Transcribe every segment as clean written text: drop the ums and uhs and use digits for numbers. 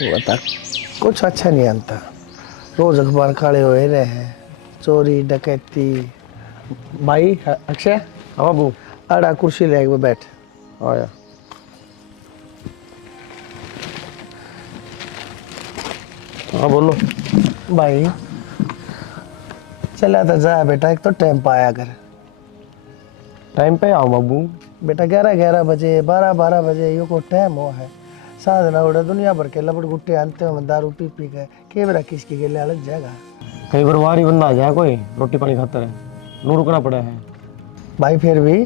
बता, कुछ अच्छा नहीं आता। रोज अखबार खड़े हुए रहे हैं, चोरी डकैती। भाई अक्षय, हाँ बाबू। आड़ा कुर्सी ले के बैठ। आया। हाँ बोलो। भाई चला तो जा बेटा, एक तो टाइम पाया कर। टाइम पे आओ बाबू। बेटा 11-11 बजे 12-12 बजे यो को टाइम हो है। साधना उड़े दुनिया भर के लपट गुट्टे आनते हो, दारू पी पी के के बेरा किसकी के लिए अलग जाएगा। कई बार वारी बंदा आ जाए कोई रोटी पानी खातर है, नू रुकना पड़ा है। भाई फिर भी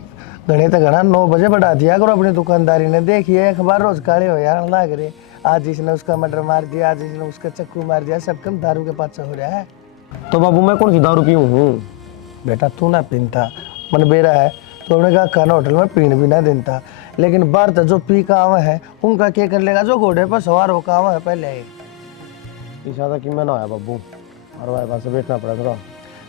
घने तो घना 9 बजे बढ़ा दिया करो अपनी दुकानदारी ने। देखिए अखबार रोज काले हो यार लाग रहे। आज इसने उसका मर्डर मार दिया, आज इसने उसका चक्कू मार दिया, सब कम दारू के पाछे हो रहा है। तो बाबू मैं कौन सी दारू पीऊँ हूँ? बेटा तू ना पीनता, मन बेरा है तो उन्होंने कहा खाना होटल में पीन भी ना देता। लेकिन बाहर तो जो पी का आवा है उनका क्या कर लेगा, जो घोड़े पर सवार होकर आवा है पहले ही। इशारा कि मैं ना आया बाबू, और भाई पास बैठना पड़ा थोड़ा।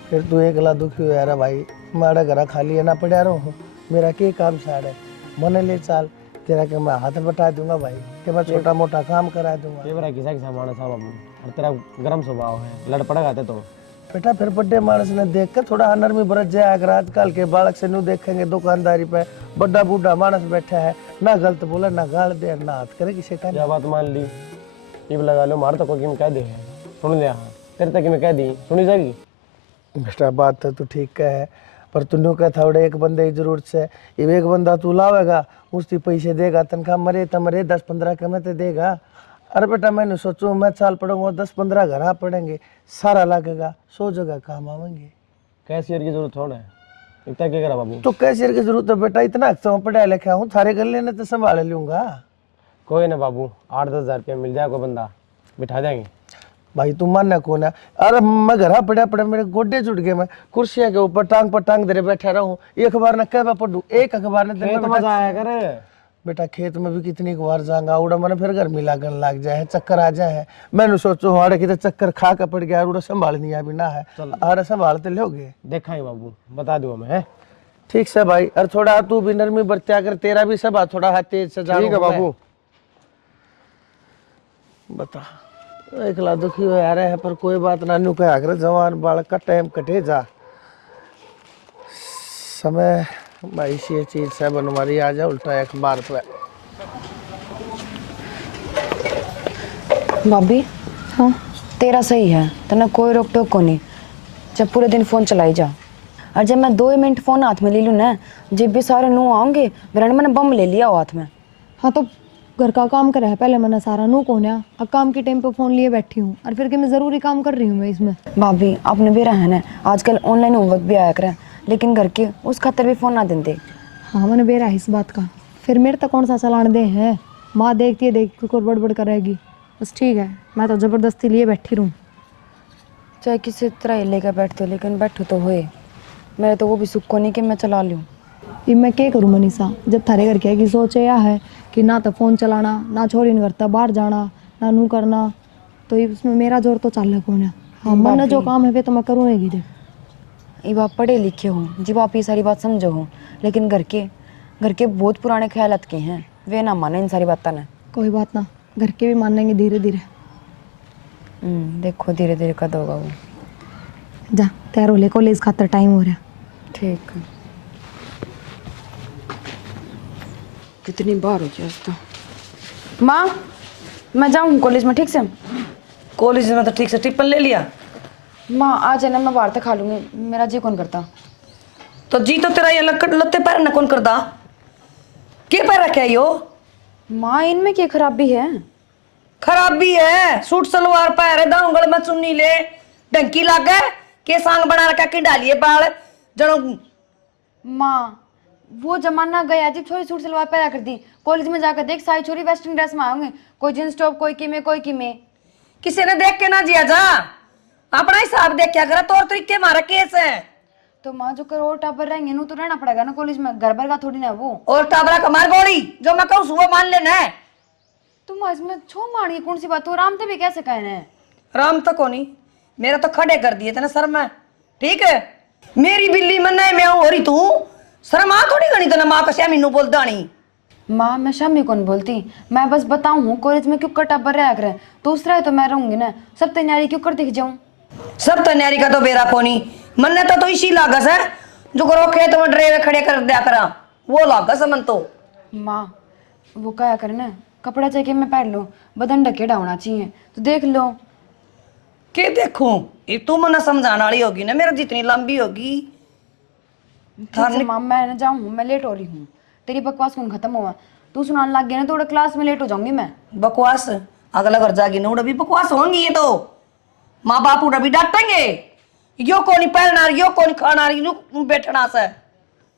फिर तू एकला दुखी हो यार भाई। मारा घर खाली है ना पड़ा रहो हूँ, मेरा क्या काम साड़ है। मन ले चाल तेरा के मैं हाथ बटा दूंगा भाई, कि मैं छोटा मोटा काम करा दूंगा। ये बड़ा किसा मानस है बाबू, और तेरा गर्म स्वभाव है, लड़ पड़ेगा ते तो। बेटा फिर बड़े मानस ने देख कर थोड़ा नरमी बरत जाए। अगर आजकल के बालक से नहीं देखेंगे दुकानदारी पे, बड़ा बूढ़ा मानस बैठा है, ना गलत बोले ना गाल दे ना हाथ करे किसी का। क्या बात मान ली, टीप लगा लो, मार तो कोई में कह दे है, सुन लिया। हाँ तेरे तक मैं कह दी, सुनी जाएगी। बेटा बात तो तू ठीक है, पर तू क्या था एक बंदे की जरूरत से। ये एक बंदा तू लावेगा, उसकी पैसे देगा, तनख्वाह मरे तो मरे 10-15 कमे तो देगा। अरे बेटा मैंने सोचो मैं साल पढ़ूंगा 10-15 घर पढ़ेंगे, सारा लगेगा 100 जगह काम आवेंगे। कैशियर की जरूरत थोड़ा है, इतना क्या करा बाबू। तो कैशियर की जरूरत है बेटा, इतना अच्छा हूँ पढ़ा लिखा हूँ, थारे गले ने तो संभाल लूंगा। कोई ना बाबू, 8-10 हज़ार रुपया मिल जाए कोई बंदा, बिठा देंगे। भाई तुम मानना कौन है। अरे मैं घर पड़ा पड़ा मेरे गोडे जुट गए, मैं कुर्सियां के ऊपर टांग पर टांग दे बैठा रहूं। एक अखबार न कह पढ़ू, एक अखबार ने दिन में मजा आया करे। बेटा खेत में भी कितनी बार जाऊंगा, उड़ा मैंने फिर गर्मी लागन लग जाए, चक्कर आ जाए। मैंने सोचो हाड़े की चक्कर खा कर पड़ गया, उड़ा संभाल नहीं अभी ना है। अरे संभाल तो लोगे, देखा ही बाबू, बता दूंगा मैं। ठीक से भाई। और थोड़ा तू भी नरमी बरत्या कर, तेरा भी सब थोड़ा हाथ तेज से जानो। ठीक है बाबू। बता एकला दुखी हो यार है, पर कोई बात ना। न्यू कहा कर जवान बालक का टाइम कटे जा समय। भाई ये चीज से बनवारी आ जा उल्टा अखबार पे। भाभी हाँ तेरा सही है, तेना कोई रोक टोक को नहीं। जब पूरे दिन फोन चलाई जा, और जब मैं 2 मिनट फोन हाथ में ले लूँ ना, जब भी सारे नू आऊंगे मेरा मैंने बम ले लिया हाथ में। हाँ तो घर का काम करा है पहले मैंने सारा, नू कौन है। अब काम के टाइम पे फोन लिए बैठी हूँ, और फिर कि मैं जरूरी काम कर रही हूँ मैं इसमें। भाभी आपने भी रहा है ना, आजकल ऑनलाइन होमवर्क भी आया करे, लेकिन घर के उस खातर भी फोन ना देते। हाँ मैंने बेरा है इस बात का, फिर मेरे तक कौन सा चलान दे है। माँ देखती है देख को बड़बड़ करेगी, बस ठीक है मैं तो ज़बरदस्ती लिए बैठी रहूँ। चाहे किसी तरह ही लेकर बैठते हो, लेकिन बैठो तो होए। मेरे तो वो भी सुख को नहीं कि मैं चला लूँ। ये मैं क्या करूँ मनीषा, जब थारे घर की सोच यह है कि ना तो फ़ोन चलाना, ना छोरी नहीं करता बाहर जाना, ना नू करना, तो इसमें मेरा जोर तो चाल कौन है। हाँ मन जो काम है वे तो मैं करूँगी। देख ये आप पढ़े लिखे हो जी, आप ये सारी बात समझो हो, लेकिन घर के बहुत पुराने ख्यालात के हैं, वे ना माने इन सारी बातें ना। कोई बात ना, घर के भी मानेंगे धीरे धीरे। देखो धीरे धीरे कद होगा वो। जा तैयार हो ले, कॉलेज खातर टाइम हो रहा। ठीक है, कितनी बार हो गया तो। माँ मैं जाऊँ कॉलेज में? ठीक से कॉलेज में तो ठीक से टिप्पण ले लिया। माँ आज है ना, मैं बाहर तक खा लूँगी, मेरा जी कौन करता। तो जी तो तेरा ये लत्ते पैर न कौन करदा, के पैर रखे यो। माँ इनमें क्या खराबी है? खराबी है, सूट सलवार पैर दांगल में चुन्नी ले, ढंकी लागे के सांग बना रखा कि डालिए बाल जनो। माँ वो जमाना गया जब छोरी सूट सलवार पहना करती। कॉलेज में जाकर देख सारी छोरी वेस्टर्न ड्रेस में आएंगे, कोई जींस टॉप, कोई किमे। किसी ने देख के ना जिया जा, अपना हिसाब देख क्या करा, तौर तरीके मारा केस है। तो माँ जो करोड़ टापर रहेंगे नू तो रहना पड़ेगा ना कॉलेज में, घर भर का थोड़ी ना वो। और टाबरा कमार गोड़ी जो मैं कहूँ सुबह मान लेना है। तुम इसमें छो मारी कौन सी बात हो, राम तो भी कैसे कहने। राम तो कोनी, मेरा तो खड़े कर दिए थे ना सर में। ठीक है मेरी बिल्ली मन मैं हो रही तू शर्मा थोड़ी गणी तना माँ कसिया मीनू बोलदा नहीं। माँ मैं शामी कौन बोलती, मैं बस बताऊँ हूँ कॉलेज में क्यों कटा पर रह कर दूसरा है तो मैं रहूंगी ना, सब तैयारी क्यों कर दिख जाऊँ। सब तैयारी का तो बेरा कोनी मन ने तो इसी लागस है जो करो खेत में ड्राइवर खड़े कर दिया करा, वो लागस है मन तो। माँ वो क्या करे ना, कपड़ा चाहिए मैं पहन लो, बदन ढकेड़ा होना चाहिए, तो देख लो। के देखूं, ये तू मना समझाने वाली होगी ना, मेरा जितनी लंबी होगी। ठीक है माँ मैं ना जाऊँ, मैं लेट हो रही हूँ, तेरी बकवास कौन खत्म हुआ, तू सुनाने लग गया ना तो क्लास में लेट हो जाऊंगी मैं। बकवास अगला घर जागी ना उड़ा भी बकवास होंगी, ये तो माँ बाप उड़ा भी डांटेंगे, यो कौन पहनना यो कौन खाना यू बैठना से।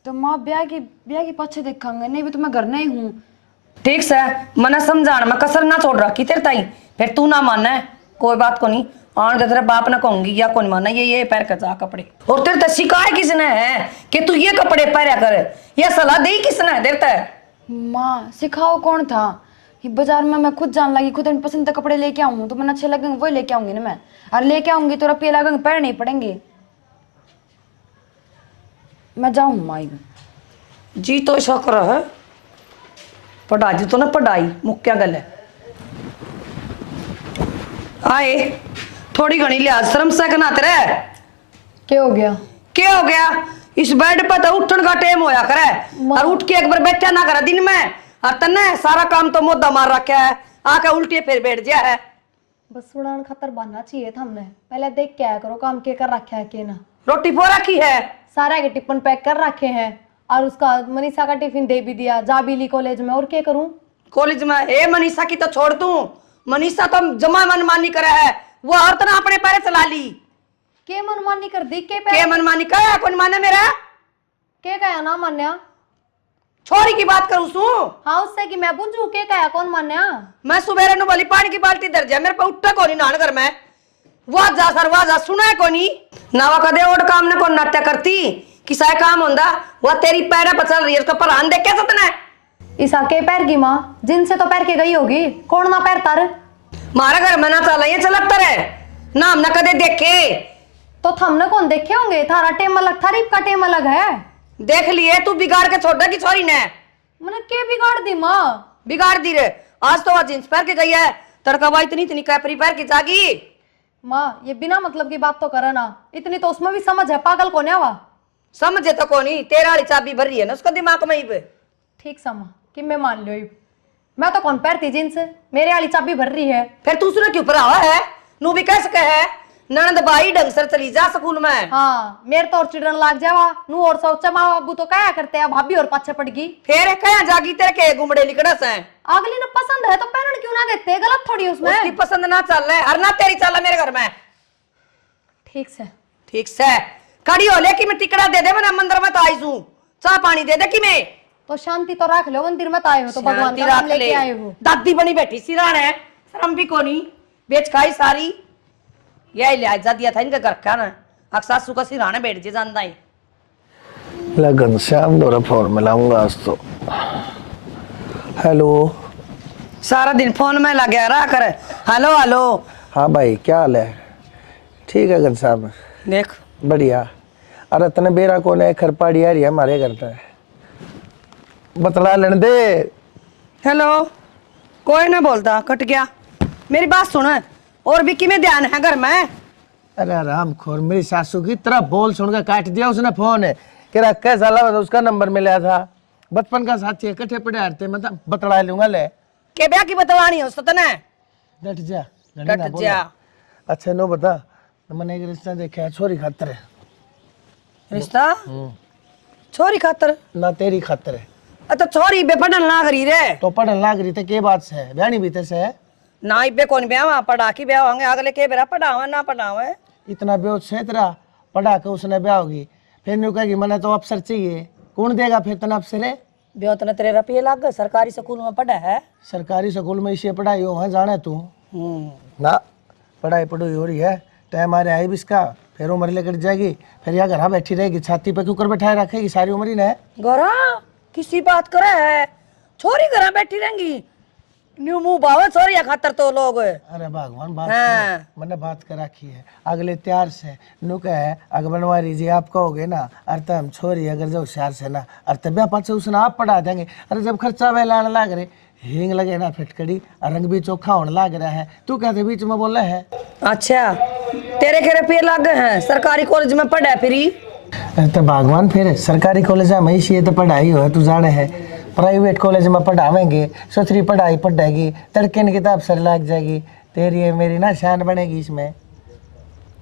तो माँ ब्याह की पीछे देखेंगे, नहीं भी तो मैं घर नहीं हूँ। ठीक से मना समझाना मैं कसर ना छोड़ रखी तेरे ताई, फिर तू ना मानना है कोई बात को नहीं, आन दे तेरे बाप ना कहूंगी या कौन माना ये पहन कर जा कपड़े। और तेरे ते शिकाय किसने है कि तू ये कपड़े पहना कर, ये सलाह दी किसने है तेरे ते। माँ सिखाओ कौन था, ये बाजार में मैं खुद जान लगी, खुद पसंद के कपड़े लेके आऊँ तो मैं अच्छे लगेंगे वही लेके आऊंगी ना मैं, और लेके आऊंगी तो रुपये लगेंगे पहनने ही पड़ेंगे। मैं जाऊँ माँ जी तो शक्र है पढ़ाई तो ना पढ़ाई मुख्य गल है। आए थोड़ी घनी लिहाज शर्म से कना तेरे क्या हो गया? क्या हो गया, इस बेड पर तो उठन का टाइम होया करे और उठ के एक बार बैठा ना करे दिन में, और तन्ने सारा काम तो मोदा मार रखा है, आके उल्टे फिर बैठ गया है। बस सुनान खतर बनना चाहिए था हमने, पहले देख के आया करो काम के कर रखा है के ना। रोटी पो रखी है, सारा के टिफिन पैक कर रखे हैं, और उसका मनीषा का टिफिन दे भी दिया, जा भी ली कॉलेज में, और क्या करूं। कॉलेज में ए मनीषा की तो छोड़ दूं, मनीषा तो जमा मनमानी करे है, वो हर तरह अपने पैर चला ली। के मनमानी कर दी के मनमानी का कौन माने मेरा, के कहा ना मान्या, छोरी की बात करूं सू। हाँ उससे कि मैं पूछूं के कहा कौन मान्या। मैं सुबह नु वाली पानी की बाल्टी दर जा, मेरे पे उठा कोनी नान घर में, वाह जा सर वाह जा सुना है कोनी नावा कदे और काम ने कौन नाट्य करती किसा काम होंदा, वो तेरी पैर पर चल रही है, उसका परान देख के सतना ईसा के पैर की माँ जिनसे तो पैर के गई होगी, कौन ना पैर तार मारा घर में ना चला ये चलत है नाम ना कदे देखे, तो थमने कौन देखे होंगे, थारा टेम अलग थारीफ का टेम अलग है। देख लिए तू बिगाड़ के छोड़ की छोरी ने, मैंने के बिगाड़ दी माँ, बिगाड़ दी रे, आज तो आज जींस पहन के गई है, तड़का भाई इतनी कैपरी पहन के जागी। माँ ये बिना मतलब की बात तो करे ना, इतनी तो उसमें भी समझ है, पागल कौन है वह। समझे तो कोनी, तेरा वाली चाबी भर रही है ना उसका दिमाग में ही पे। ठीक समा कि मैं मान लो, मैं तो कौन पैरती जींस, मेरे वाली चाबी भर रही है। फिर तू उसने क्यों पढ़ावा है, नू भी कैसे कहे ननद भाई ढंग से चली जा स्कूल में। हाँ मेरे तो और चिड़न लाग जावा नू, और सोचा माँ बाबू तो क्या करते हैं, भाभी और पाछे पड़ गई, फिर कहा जागी तेरे के गुमड़े लिकड़स हैं। अगली ने पसंद है तो पहन क्यों ना देते, गलत थोड़ी उसमें। उसकी पसंद ना चल रहा है और ना तेरी चल मेरे घर में। ठीक से ठीक से खड़ी हो ले कि मैं टिकड़ा दे दे, मैं मंदिर में तो आई हूं, चाह पानी दे दे कि मैं तो शांति तो रख लो, मंदिर में तो आए हो तो भगवान का नाम लेके आए हो। दादी बनी बैठी सिरान है, शर्म भी कोनी, बेच खाई सारी, यही लिहाज जा दिया था इनका घर का ना, अक्सर सुखा सिराने बैठ जे जानता है। लगन श्याम दोरा फोन मिलाऊंगा आज तो। हेलो सारा दिन फोन में लगे रहा कर, हेलो हेलो। हाँ भाई क्या हाल है, ठीक है घनश्याम देख बढ़िया। अरे तने बेरा कौन है, खरपाड़ी आ रही है हमारे घर पे, बतला लेने दे। हेलो कोई ना बोलता, कट गया। मेरी बात सुन, और भी किमें ध्यान है घर में। अरे राम खोर, मेरी सासू की तरह बोल सुनकर काट दिया उसने फोन, है कह रहा कैसा लगा, उसका नंबर मिला था, बचपन का साथी है, इकट्ठे पढ़े हारते, मतलब बतला लूंगा ले के ब्याह की बतवानी है उसने तने, डट जा डट जा। अच्छा नो बता, मैंने एक रिश्ता देखा है, छोरी खातर है। रिश्ता छोरी खातर ना तेरी खातर है। अच्छा छोरी बे पढ़न ना करी रे, तो पढ़न लाग रही थे के बात से है, ब्यानी बीते से है ना इबे कौन ब्याह पढ़ा की ब्याह होंगे, अगले के बेरा पढ़ावा ना पढ़ावे। इतना बेहोश से तेरा पढ़ा के उसने ब्याह होगी, फिर न्यू कहेगी मैंने तो अफसर चाहिए, कौन देगा फिर तना अफसर है। ब्याह तने तेरे रुपये लाग गए, सरकारी स्कूल में पढ़ा है, सरकारी स्कूल में इसे पढ़ाई हो वहाँ जाना तू ना, पढ़ाई पढ़ाई हो रही है, टाइम आ रहा है इसका, फिर उम्र लेकर जाएगी, फिर यहाँ घर बैठी रहेगी, छाती पे क्यों कर बैठाए रखेगी सारी उम्र ही ने। गोरा किसी बात करे है, छोरी घर बैठी रहेंगी, न्यू मुंह बावे छोरिया खातर तो लोग। अरे भगवान बात हाँ। मैंने बात कर रखी है अगले त्यार से नुक है अगर बनवारी जी आप कहोगे ना अरे हम छोरी अगर जो होशियार से ना अरे तब पाछे उसने आप पढ़ा देंगे। अरे जब खर्चा वे लाने लाग रहे हींग लगे ना फिटकड़ी रंग भी चोखा होने लग रहा है तू कहते बीच में बोला है। अच्छा तेरे के रुपये लग गए हैं सरकारी कॉलेज में पढ़ा फिरी। अरे तो भगवान फिर सरकारी कॉलेज में इसी तो पढ़ाई हो तू जाने है प्राइवेट कॉलेज में पढ़ावेंगे सोचरी पढ़ाई पढ़ेगी तड़के की किताब सर लग जाएगी तेरी है मेरी ना शान बनेगी इसमें।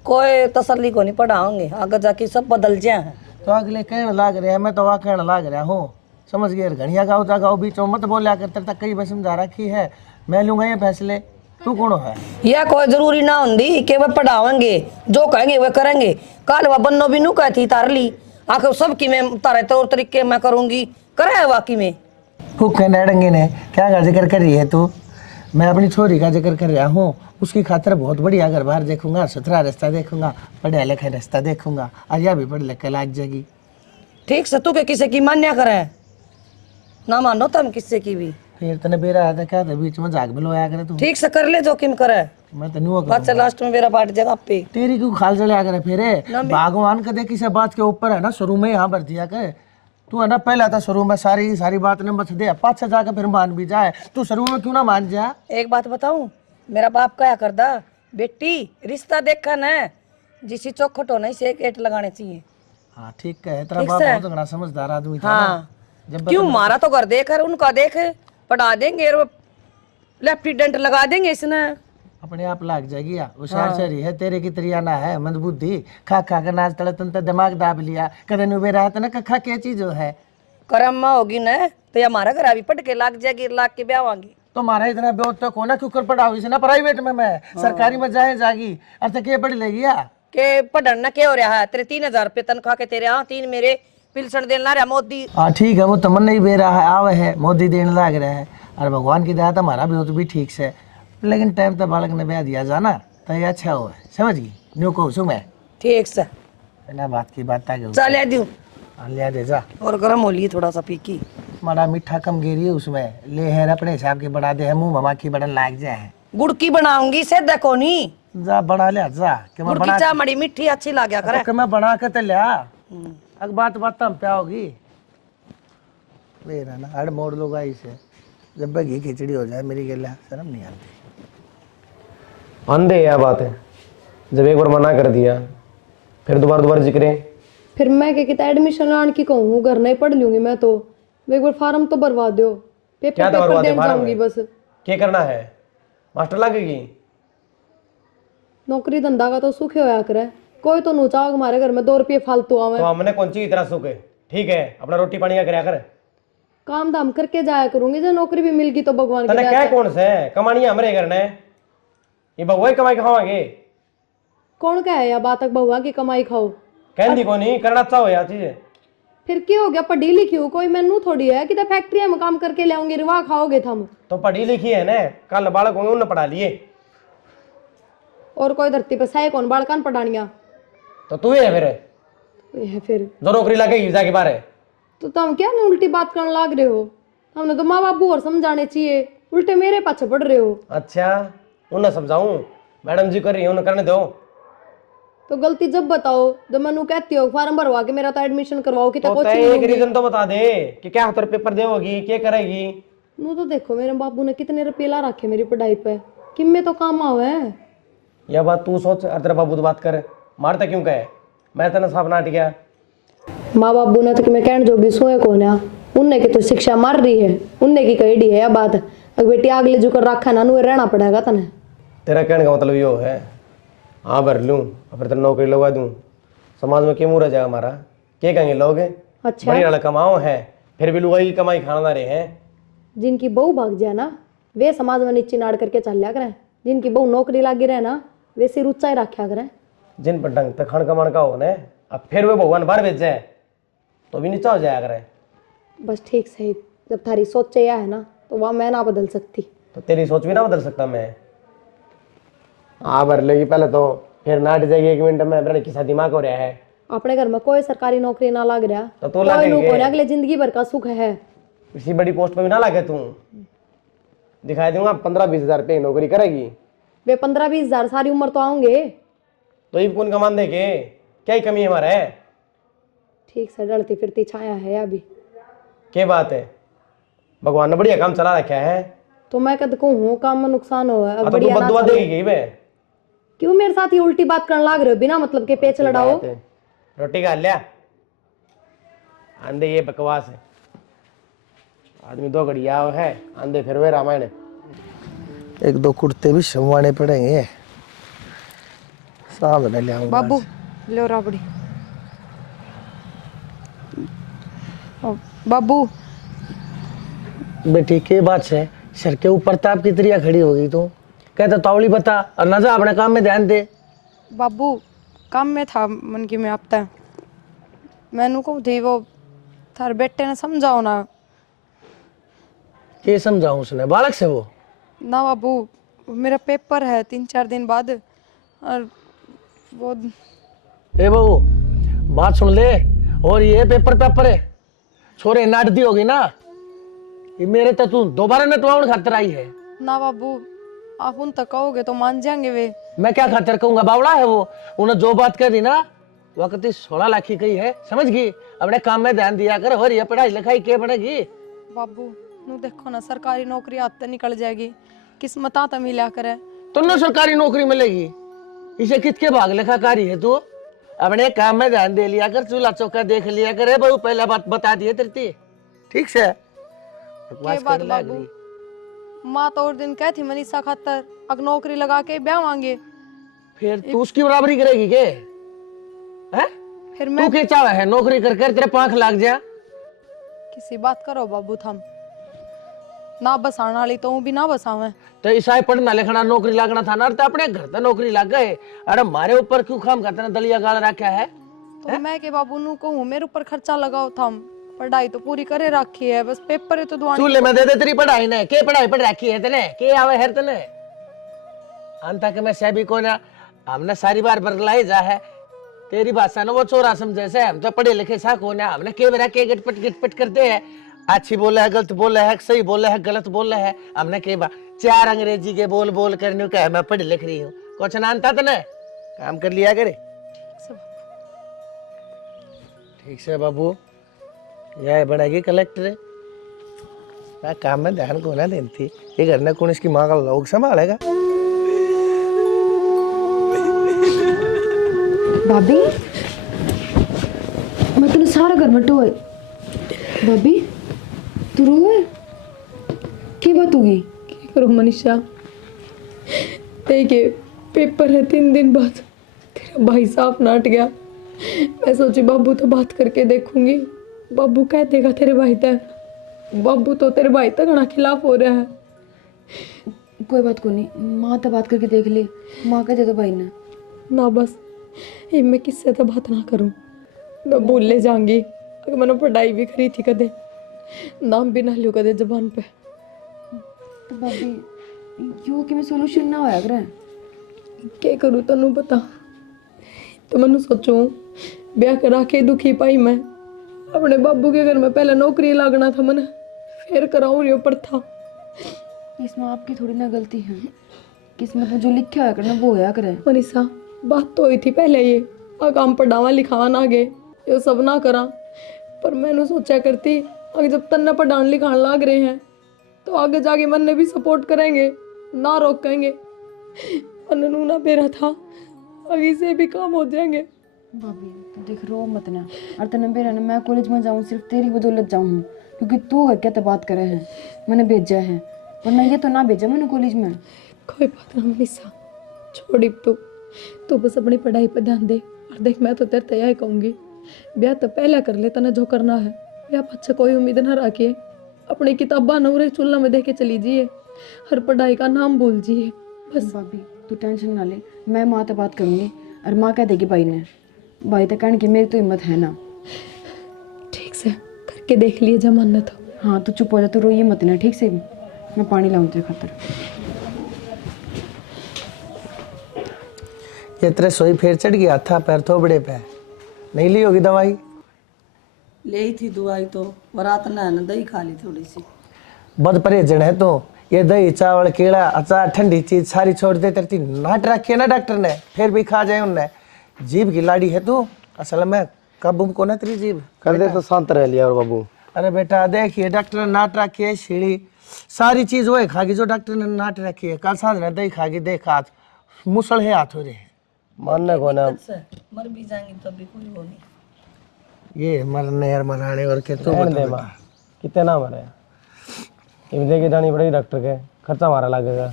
कोई तसल्ली को नहीं पढ़ाओगे आगे जाके सब बदल जाए। तो अगले कहने लग रहे हैं मैं तो वहाँ कहने लग रहा हूँ समझ गए घड़िया गाँव जा गाँव बीच में मत बोलिया कर तेरे तक कई बार समझा रखी है मैं लूंगा ये फैसले तू कौन है। यह कोई जरूरी ना होंगी कि वह पढ़ावेंगे जो कहेंगे वह करेंगे। कल वह बन्नो भी नू कहती तार ली आखिर सब की मैं तारे तौर तरीके मैं करूंगी करे वाकई में भूखे नड़ेंगे ने क्या का जिक्र कर रही है तू। मैं अपनी छोरी का जिक्र कर रहा हूँ उसकी खातर बहुत बढ़िया घर बार देखूंगा सुथरा रास्ता देखूंगा पढ़ा लिखा रास्ता देखूंगा और यह भी पढ़ लिख के लाग जाएगी। ठीक से तू के किसी की मान्या करे ना मानो तुम किसी की भी फिर तने बेरा आता क्या था बीच में जाग बिलोया करे तू। ठीक से कर ले जोखिम करे मैं तो नुआ बात से लास्ट में मेरा पार्ट जगह पे तेरी क्यों खाल चले करे फिर भगवान कदे किसी बात के ऊपर है ना शुरू में यहाँ भर दिया कर तू है ना पहला था शुरू में सारी सारी बात ने बच दे पाछे जाके फिर मान भी जाए तू शुरू में क्यों ना मान जा। एक बात बताऊं मेरा बाप क्या करदा बेटी रिश्ता देखा ना जिसी चौखट होना से एक एट लगाने चाहिए। हाँ ठीक है तेरा बाप बहुत घना समझदार आदमी था हाँ क्यों मारा तो घर देख उनका देख पढ़ा देंगे और लेफ्टिनेंट लगा देंगे इसने अपने आप लाग जाएगी होशियार शहरी है तेरे की तरियाना है मंद बुद्धि खा खा के नाच तड़े तन दिमाग दाब लिया कदे नुबे रहा था ना खा क्या चीज है करम होगी ना तो ये हमारा घर अभी पढ़ के लाग जाएगी लाग के ब्यावांगी तो हमारा इतना ब्योत तो कोना क्यों कर पड़ा हुई ना प्राइवेट में मैं सरकारी में जाए जागी अर्थ के पढ़ लेगी के पढ़ना क्या हो रहा है तेरे 3,000 रुपये तनख्वाह के तेरे हाँ 3 मेरे पिलसन देने ला रहा मोदी। हाँ ठीक है वो तमन नहीं दे रहा है आवे है मोदी देने लग रहा है और भगवान की दया तो हमारा ब्योत भी ठीक से लेकिन टाइम तो बालक ने ब्याह दिया जाना तो ये अच्छा हो समझ गई न्यू कहूँ सु मैं ठीक से बिना बात की बात आ चल ले दूं लिया दे जा और गर्म हो लिए थोड़ा सा पीकी माड़ा मीठा कम गिरी है उसमें ले है अपने हिसाब के बना दे है मुंह ममा की बड़न लाग जाए है गुड़ की बनाऊंगी से देखो नी जा बना लिया जा कि मैं गुड़ की चाय मड़ी मीठी अच्छी लाग्या करे तो मैं बना के तो लिया अग बात बात हम क्या होगी मेरा ना हर मोड़ लोग आई से जब घी खिचड़ी हो जाए मेरी गला शर्म नहीं आती। अंधे यह बात है जब एक बार मना कर दिया फिर दोबारा जिक्र फिर मैं क्या कहता एडमिशन लाने की कहूँ घर नहीं पढ़ लूंगी मैं तो एक बार फार्म तो भरवा दो क्या पेपर भरवा दे देने फार्म जाऊंगी में? बस क्या करना है मास्टर लगेगी नौकरी धंधा का तो सुख होया करे कोई तो नूचा हमारे घर में 2 रुपये फालतू आवे तो हमने कौन सी इतना सुख है ठीक है अपना रोटी पानी का कराया कर काम धाम करके जाया करूंगी जब नौकरी भी मिल गई तो भगवान की तने दया क्या से। कौन से कमानी हमरे करने ये बहुआ ही कमाई खावांगे कौन क्या है या बात तक बहुआ की कमाई खाओ कहती को नहीं करना अच्छा हो यार चीज फिर क्या हो गया पढ़ी लिखी हो कोई मैनू थोड़ी है कि फैक्ट्री में काम करके ले आऊंगी रिवा खाओगे थम तो पढ़ी लिखी है ना कल बालक होंगे उन्हें पढ़ा लिए और कोई धरती पे सही कौन बालकान पढ़ानिया तो तू ही है फिर ये है फिर जो नौकरी लगेगी जाके बारे तो तुम क्या नहीं उल्टी बात करने लाग रहे हो हमने तो माँ बापू और समझाने चाहिए उल्टे मेरे पाछे पड़ रहे हो। अच्छा उन्हें समझाऊं मैडम जी कर रही है उन्हें करने दो तो गलती जब बताओ जब मैं कहती हो फार्म भरवा के मेरा तो एडमिशन करवाओ कि तो तय एक रीजन तो बता दे कि क्या हतर पेपर देवोगी क्या करेगी। नू तो देखो मेरे बाबू ने कितने रुपये ला रखे मेरी पढ़ाई पे किम में तो काम आवे है। यह बात तू सोच और तेरा बाबू तो बात करे मारता क्यों कहे मैं तेना साफ नाट गया माँ बाबू ने तो कि मैं कहने जोगी सोए कौन है उनने की तो शिक्षा मार रही है उनने की कही डी है यह बात अगर बेटी आगले जो कर रखा ना नू रहना पड़ेगा तने। तेरा कहने का मतलब यो है हाँ भर लूँ और फिर तेरा नौकरी लगवा दूँ समाज में क्या मुँह रह जाएगा हमारा क्या कहेंगे लोग अच्छा बड़ी वाला कमाओ है फिर भी लुगाई की कमाई खाना रहे हैं जिनकी बहू भाग जाए ना वे समाज में नीचे नाड़ करके चल लिया करें जिनकी बहू नौकरी लागी रहे ना वे सिर ऊंचा ही रखा करें जिन पर ढंग तक खण कमान का हो ने अब फिर वे भगवान बाहर भेज जाए तो भी नीचा हो जाया करे। बस ठीक सही जब थारी सोच चाहिए है ना तो वह मैं ना बदल सकती तो तेरी सोच भी ना बदल सकता मैं हाँ भर लेगी पहले तो फिर नाट जाएगी 1 मिनट में मेरा किसा दिमाग हो रहा है अपने घर में कोई सरकारी नौकरी ना लग रहा तो तू लग कोई अगले जिंदगी भर का सुख है किसी बड़ी पोस्ट पे भी ना लगे तू दिखा दूंगा 15-20 हजार रुपये की नौकरी करेगी। वे 15-20 हजार सारी उम्र तो आऊंगे। तो ये कौन कमान दे के क्या ही कमी है हमारा है? ठीक से डलती फिरती छाया है अभी। क्या बात है, भगवान ने बढ़िया काम चला रखा है। तो मैं कद को हूँ काम में नुकसान हो अब तो तू बढ़िया ना बददुआ चले। देगी गई बे। क्यों मेरे साथ ही उल्टी बात करने लग रहे हो बिना मतलब के पेच लड़ाओ। रोटी खा लिया, आंधे ये बकवास है। आदमी 2 घड़िया है आंधे फिर वे रामायण। 1-2 कुर्ते भी संवाने पड़ेंगे, सामने ले आऊंगा। बाबू लो राबड़ी। बाबू बेटी के बात है, सर के ऊपर ताप की तरिया खड़ी हो गई तू। कहता तावली बता और ना जा अपने काम में ध्यान दे। बाबू काम में था मन की में आपता मैनू को थी वो थार बेटे ने समझाओ ना। ये समझाऊं उसने बालक से वो। ना बाबू मेरा पेपर है 3-4 दिन बाद और वो ए बहू बात सुन ले, और ये पेपर है छोरे नाट दी होगी ना, ये मेरे तो तू दोबारा न तो खातर आई है। ना बाबू आप उन तक कहोगे तो मान जाएंगे वे। मैं क्या खातर कहूंगा, बावड़ा है वो। उन्हें जो बात कह दी ना वक्त 16 लाख की कही है, समझ गई। अपने काम में ध्यान दिया कर, और ये पढ़ाई लिखाई क्या बनेगी। बाबू नू देखो ना सरकारी नौकरी हाथ से निकल जाएगी, किस्मत तो मिला करे। तुमने सरकारी नौकरी मिलेगी, इसे किसके भाग लेखा कारी है तू। अपने काम में ध्यान दे लिया कर, चूल्हा चौका देख लिया कर। बहू पहला बात बता दिए तेरी, ठीक से। के बात बाबू माँ तो और दिन कह थी मनीषा खातर अग नौकरी लगा के ब्याह मांगे। फिर तू उसकी बराबरी करेगी के? हैं? फिर तू मैं क्या चाहे है नौकरी कर कर तेरे पांख लाग जा। किसी बात करो बाबू थम ना बसाने वाली तो भी ना बसावे। तो ईसाई पढ़ना लिखना नौकरी लागना था ना, तो अपने घर तो नौकरी लग गए। अरे हमारे ऊपर क्यों काम करते ना, दलिया गाल रखा है। तो मैं के बाबू नू कहूँ मेरे ऊपर खर्चा लगाओ थम, पढ़ाई तो पूरी करे रखी है, बस पेपर है तो दुआनी। चूल्हे में दे दे तेरी पढ़ाई ने, के पढ़ाई पढ़ रखी है तने, के आवे है तने। अंता के मैं सभी को ना हमने सारी बार बरगलाई जा है तेरी भाषा ना वो चोरा समझे से। हम तो पढ़े लिखे सा को ना, हमने के बेरा के गटपट करते हैं। अच्छी बोले है, गलत बोले है, सही बोले है, गलत बोले है। हमने के 4 अंग्रेजी के बोल बोल करने का मैं पढ़ लिख रही हूँ, कुछ ना आता तने काम कर लिया करे। ठीक से बाबू, यह बनेगी कलेक्टर। मैं काम में ध्यान को ना देती, ये घर ने कौन इसकी माँ का लोग संभालेगा। भाभी मैं तेने सारा घर में टोए। भाभी तू रोए, की बात होगी? क्या करूँ मनीषा, देखिए पेपर है 3 दिन बाद, तेरा भाई साहब नाट गया। मैं सोची बाबू तो बात करके देखूंगी, बाबू कह देगा तेरे भाई तक। बाबू तो तेरे भाई तक ना खिलाफ हो रहा है। कोई बात को नहीं, माँ तो बात करके देख ले। माँ कह दे तो भाई ने ना बस ये मैं किससे तो बात ना करूं, मैं भूल ले जाऊंगी। अगर मैंने पढ़ाई भी करी थी कदे, नाम भी ना लियो कदे जबान पे। तो भाभी क्यों कि मैं सोल्यूशन ना होया करे। क्या करूँ तनु बता। तो मैंने सोचूं ब्याह करा के दुखी पाई मैं अपने बाबू के घर में। पहले नौकरी लागना था मैंने, फिर कराऊं रियो पर था। इसमें आपकी थोड़ी ना गलती है, किस्मत में जो लिखा होया करना वो होया करे। मनीषा बात तो हुई थी पहले, ये काम पढ़ावा लिखावा ना गे ये सब ना करा। पर मैंने सोचा करती अगर जब तन्ना पढ़ाने लिखाने लाग रहे हैं तो आगे जाके मन ने भी सपोर्ट करेंगे, ना रोकेंगे। मननू ना बेरा था आगे से भी काम हो जाएंगे। भाभी तो देख रो मत ना, और तने बेरा ना मैं कॉलेज में जाऊँ सिर्फ तेरी बदौलत जाऊँ, क्योंकि तू है क्या तो बात करे है मैंने भेजा है, वरना ये तो ना भेजा मैंने कॉलेज में। कोई बात ना मनीषा, छोड़ी तू बस अपनी पढ़ाई पर ध्यान दे। और देख मैं तो तेरे तैयार कहूँगी, ब्याह तो पहले कर ले, तने जो करना है ब्याह अच्छा कोई उम्मीद ना रखिए। अपनी किताबा नवरे चूल्हा में देख के चली जाइए, हर पढ़ाई का नाम बोल जाइए बस। भाभी तू टेंशन ना ले, मैं माँ से बात करूँगी और माँ कह देगी भाई ने। भाई तो कहने की मेरी तो हिम्मत है ना। ठीक से करके देख लिए जमाना तो। हाँ तू चुप हो जा, तू रोइए मत ना, ठीक से। मैं पानी लाऊं तेरे खातर। ये तेरे सोई फिर चढ़ गया था पैर थोबड़े पे, नहीं ली होगी दवाई? ले थी दवाई तो रात ने दही खा ली थोड़ी सी। बद परहेजन है तो ये दही चावल केला अचार ठंडी चीज सारी छोड़ दे तेरी नाट रखी है ना डॉक्टर ने, फिर भी खा जाए उनने। जीभ की लाड़ी है तू, असल में काबू को ना तेरी जीभ कर दे तो शांत रह लिया और बाबू। अरे बेटा देखिए डॉक्टर ने नाट रखी है सीढ़ी सारी चीज वो खागी जो डॉक्टर ने नाट रखी है। कल सांझ ने दही खागी, देख हाथ मुसल है हाथ हो रहे हैं। मानने को ना मर भी जाएंगे तो भी कोई वो नहीं। ये मरने यार मराने और के तू रहने बता दे बेटा। माँ, कितने ना मरे, ये देखी जानी पड़ेगी डॉक्टर के, खर्चा हमारा लगेगा।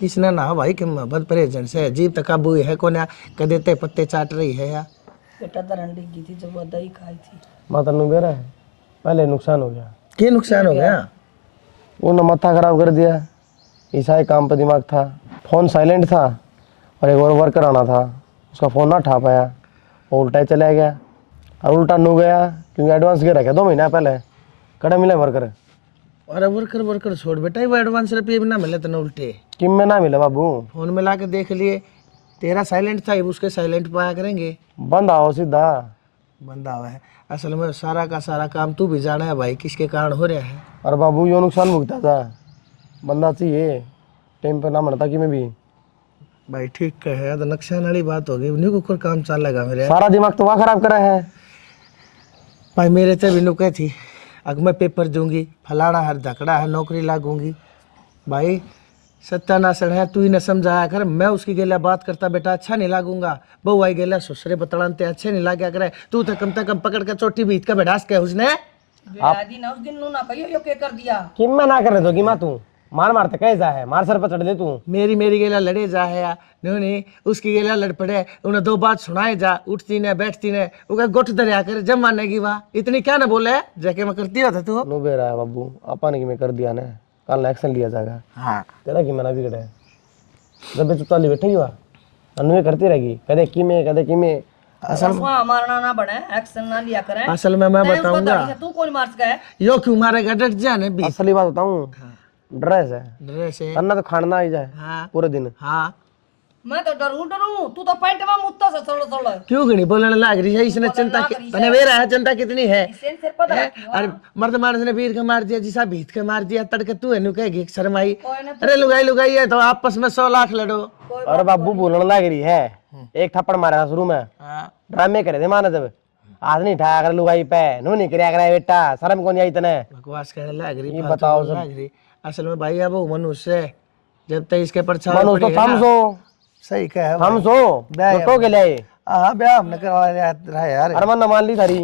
इसने ना भाई कि मोहब्बत परहेजन से जीव तक काबू है को ना कदे ते पत्ते चाट रही है या बेटा दरंडी की थी जब वो दही खाई थी। माता नु बेरा है, पहले नुकसान हो गया, क्या नुकसान हो गया? उन्होंने माथा खराब कर दिया, ईसाई काम पे दिमाग था, फोन साइलेंट था और एक और वर्कर आना था, उसका फ़ोन ना उठा पाया, वो उल्टा ही चला गया। और उल्टा नू गया क्योंकि एडवांस गिर रखा 2 महीना पहले, कड़ा मिले वर्कर अरे वर्कर छोड़ बेटा, वो एडवांस रुपये भी ना मिले तो उल्टे किम में ना मिले बाबू, फोन में ला के देख लिए तेरा साइलेंट था उसके साइलेंट पाया करेंगे। बंद आओ सीधा। बंदा हुआ है असल में सारा का सारा काम तू भी जाना है भाई किसके कारण हो रहा है। और बाबू यो नुकसान भुगता था, बंदा चाहिए टाइम पर ना मरता कि मैं भी। भाई ठीक है तो नुकसान वाली बात होगी, उन्हीं को कोई काम चल लगा मेरे। सारा दिमाग तो वहाँ खराब करा है। भाई मेरे से भी नुके थी, अगर मैं पेपर दूंगी फलाना हर धकड़ा है नौकरी लागूंगी। भाई सत्यानाशन है, तू ही न समझाया कर, मैं उसकी गेला बात करता बेटा अच्छा नहीं लागूंगा। बहू आई गेला ससुरे बतड़ानते अच्छे नहीं लाग्या करे, तू तो कम से कम पकड़ के चोटी बीत के बैठास के उसने। बेरादी ना उस दिन नू ना कहियो यो के कर दिया। किम में ना करने दो कि माँ तू मार मारते कैसा है, मार सर पर चढ़ दे तू। मेरी गेला लड़े जा है या नहीं उसकी गेला लड़ पड़े, उन्हें 2 बात सुनाए जा, उठती ने बैठती ने उनका गुट दरिया कर जब मानने की वाह इतनी क्या ना बोले जाके मैं करती होता तू। नु बेरा है बाबू, अपन की मैं कर दिया ने, कल एक्शन लिया जाएगा। हाँ तेरा की मना बिगड़े, जब चुप चाली बैठेगी वहाँ अनु करती रहेगी, कदे कि में असल मारना ना बने, एक्शन ना लिया करें। असल में मैं बताऊंगा तू कौन मार सका है? यो क्यों मारेगा डट जाने भी असली बात बताऊं, ड्रेस है ड्रेस है। अन्ना तो खाना ही जाए हाँ पूरे दिन। हाँ मैं तो डरू तू तो पैंट में मुत्ता से चलो क्यों नहीं बोलने लग रही है इसने चिंता तने वेरा है चिंता कितनी है। सिर पर है? अरे मर्द मानस ने वीर के मार दिया जिसा भीत के मार दिया तड़के तू है कहेगी शर्माई। अरे लुगाई है तो आपस में 100 लाख लड़ो। और बाबू बोलने लग रही है, एक थप्पड़ मारा था शुरू में, हाँ ड्रामे करे थे माना जब आज नहीं ठा कर लुगाई पे नू नहीं करया करे बेटा, शर्म कौन आई तने। बकवास कहने लग रही ये बताओ लग रही असल में भाई अब वो मनुष्य है, जब तक इसके परछाई मनुष्य तो समझो, सही कह समझो तो के लिए हाँ ब्याह हमने करवा रहा यार। अरे मन मान ली थारी।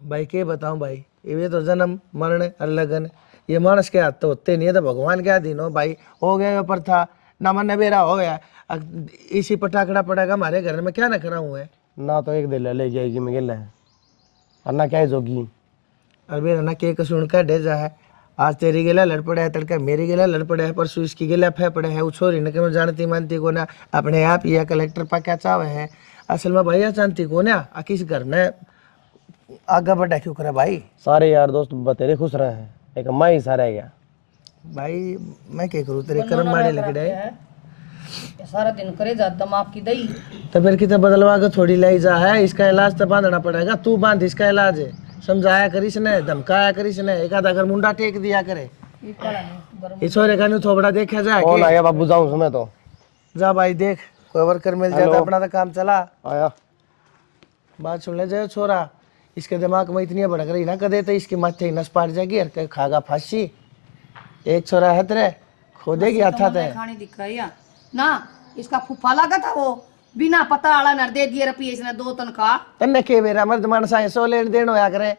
भाई के बताऊं भाई ये तो जन्म मरण और लगन ये मानस के हाथ तो होते नहीं है, तो भगवान के अधीन हो भाई। हो गया ऊपर था ना मन बेरा हो गया, इसी पटाखड़ा पड़ेगा हमारे घर में क्या ना करा हुआ है ना तो एक दिल ले जाएगी मैं गिल है और ना क्या जोगी। अरे ना के सुन का डे जा है, आज तेरी गेला लड़ पड़ा है तड़का मेरी गेला लड़ पड़ा है, परसों इसकी गेला फै पड़ा है, वो छोरी न के जानती मानती को ना अपने आप ही कलेक्टर पा क्या चावे है। असल में भैया जानती को ना किस घर ने आगे बढ़ा क्यों करे भाई। सारे यार दोस्त बतेरे खुश रहे हैं, एक मैं ही सारा गया भाई मैं क्या करूँ तेरे कर्म माड़े लग रहे सारा दिन करे जा दिमाग की दही। तो फिर कितना बदलवा के थोड़ी लाई जा है, इसका इलाज तो बांधना पड़ेगा, तू बांध इसका इलाज है, समझाया करिस ने धमकाया करिस ने, एक आधा अगर मुंडा टेक दिया करे। इस छोरे का थोबड़ा देखा जाए कौन आया बाबू, जाऊं समय तो जा भाई देख कोई वर्कर मिल जाता अपना तो काम चला। आया बात सुन ले जाए छोरा, इसके दिमाग में इतनी भड़क रही ना कदे तो इसकी माथे नस पाट जाएगी और खागा फांसी। एक छोरा है तेरे खो देगी हाथा ते खाने दिख रही है ना, इसका फूफा लगा था वो बिना पता आला नर दे दिए रुपये इसने 2 तनख्वाह। तन्ने के बेरा मर्द मानस आए 100 लेन देन होया करे,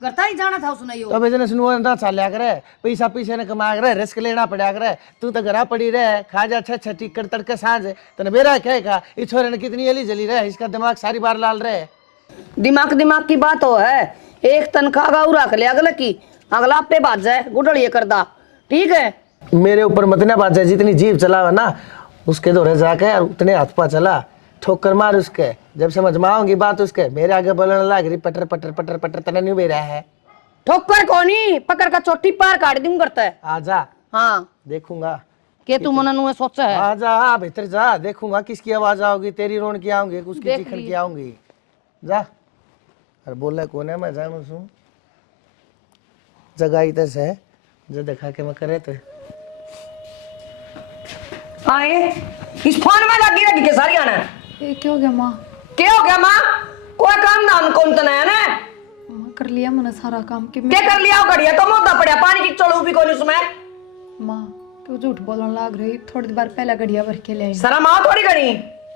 करता ही जाना था उसने यो। तो बिजनेस नु ना चलिया करे, पैसा पीछे ने कमा करे, रिस्क लेना पड़ा करे, तू तो घरा पड़ी रहे खा जा छह छठी कर तड़के सांझ तने बेरा कहेगा इस छोरे ने कितनी अली जली रहे, इसका दिमाग सारी बार लाल रहे। दिमाग की बात हो है, एक तनख्वाह का रख ले अगले की, अगला पे बात जाए गुडलिए करदा, ठीक है। मेरे ऊपर मत ना बात जाए, जितनी जीभ चलावा ना उसके दौरे जाके उतने हाथ पा चला, ठोकर मार उसके, जब समझ में आऊंगी बात उसके मेरे आगे बोलने लग रही पटर पटर पटर पटर तने नहीं बेरा है। ठोकर कोनी पकड़ का चोटी पार काट दूं करता है। आजा हाँ देखूंगा के तू मन नु सोचा है। आजा भीतर जा, देखूंगा किसकी आवाज आओगी, तेरी रोन की आऊंगी उसकी चीखन की आऊंगी। जा अरे बोला कौन है मैं जानू छू, जगाई तस है जो देखा के मैं करे तो आए इस फोन में लगी रही के सारी आना ये क्या हो गया माँ? क्या हो गया माँ? कोई काम धाम कौन तना है ना? माँ कर लिया मैंने सारा काम कि क्या कर लिया घड़िया तो मुद्दा पड़ा पानी की चोड़ू भी कौन उसमें। माँ क्यों झूठ बोलने लग रही? थोड़ी देर पहले गड़िया भर के ले आई। सारा माँ थोड़ी घड़ी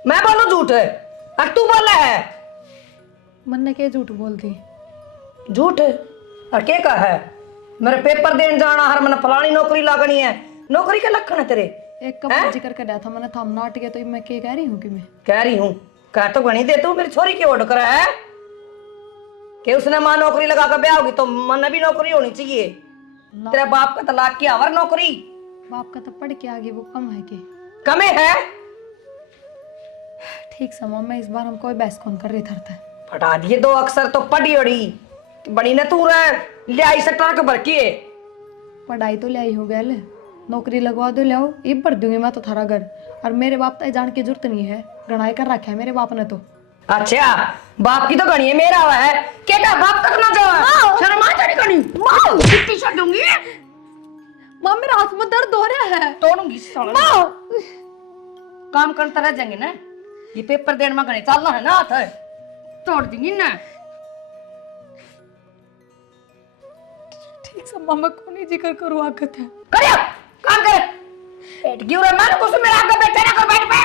मैं बोलू झूठ और तू बोल रहा है मैंने क्या झूठ बोल दी? झूठ और क्या कहा है? मेरे पेपर देने जाना हर मैंने फलानी नौकरी लागनी है। नौकरी के लक्षण है तेरे? एक कब जिक्र कर रहा था मैंने, थम नाट गया तो मैं क्या कह रही हूँ कि मैं कह रही हूँ कह तो गणी दे तू मेरी छोरी की ओढ़ कर है कि उसने माँ नौकरी लगा कर ब्याह होगी तो मन भी नौकरी होनी चाहिए। तेरे बाप का तलाक किया और नौकरी बाप का तो पढ़ के आगे वो कम है कि कमे है। ठीक समा मैं इस बार हम कोई बहस कौन कर रही था। फटा दिए दो अक्षर तो पढ़ी ओढ़ी बड़ी ने तू ले आई सकता के भर के पढ़ाई तो ले आई हो गया नौकरी लगवा दो ले आओ ये भर दूंगी मैं तो थारा घर। और मेरे बाप तो जान की जरूरत नहीं है, गणाई कर रखा है मेरे बाप ने तो। अच्छा बाप की तो गणी है मेरा हुआ है केटा बाप तक ना जाओ शर्म आ जानी गणी मां छुट्टी छोड़ दूंगी। माँ मेरे हाथ में दर्द हो रहा है। तोड़ूंगी साला काम करता रह जाएंगे ना। ये पेपर देने में गणी चलना है ना हाथ तोड़ दूंगी ना। ठीक समा मैं कौन ही जिक्र करूँ आकत है। करियो काम कर बैठ गियो रे मानो कुछ मेरा आगे बैठे ना कर बैठ पे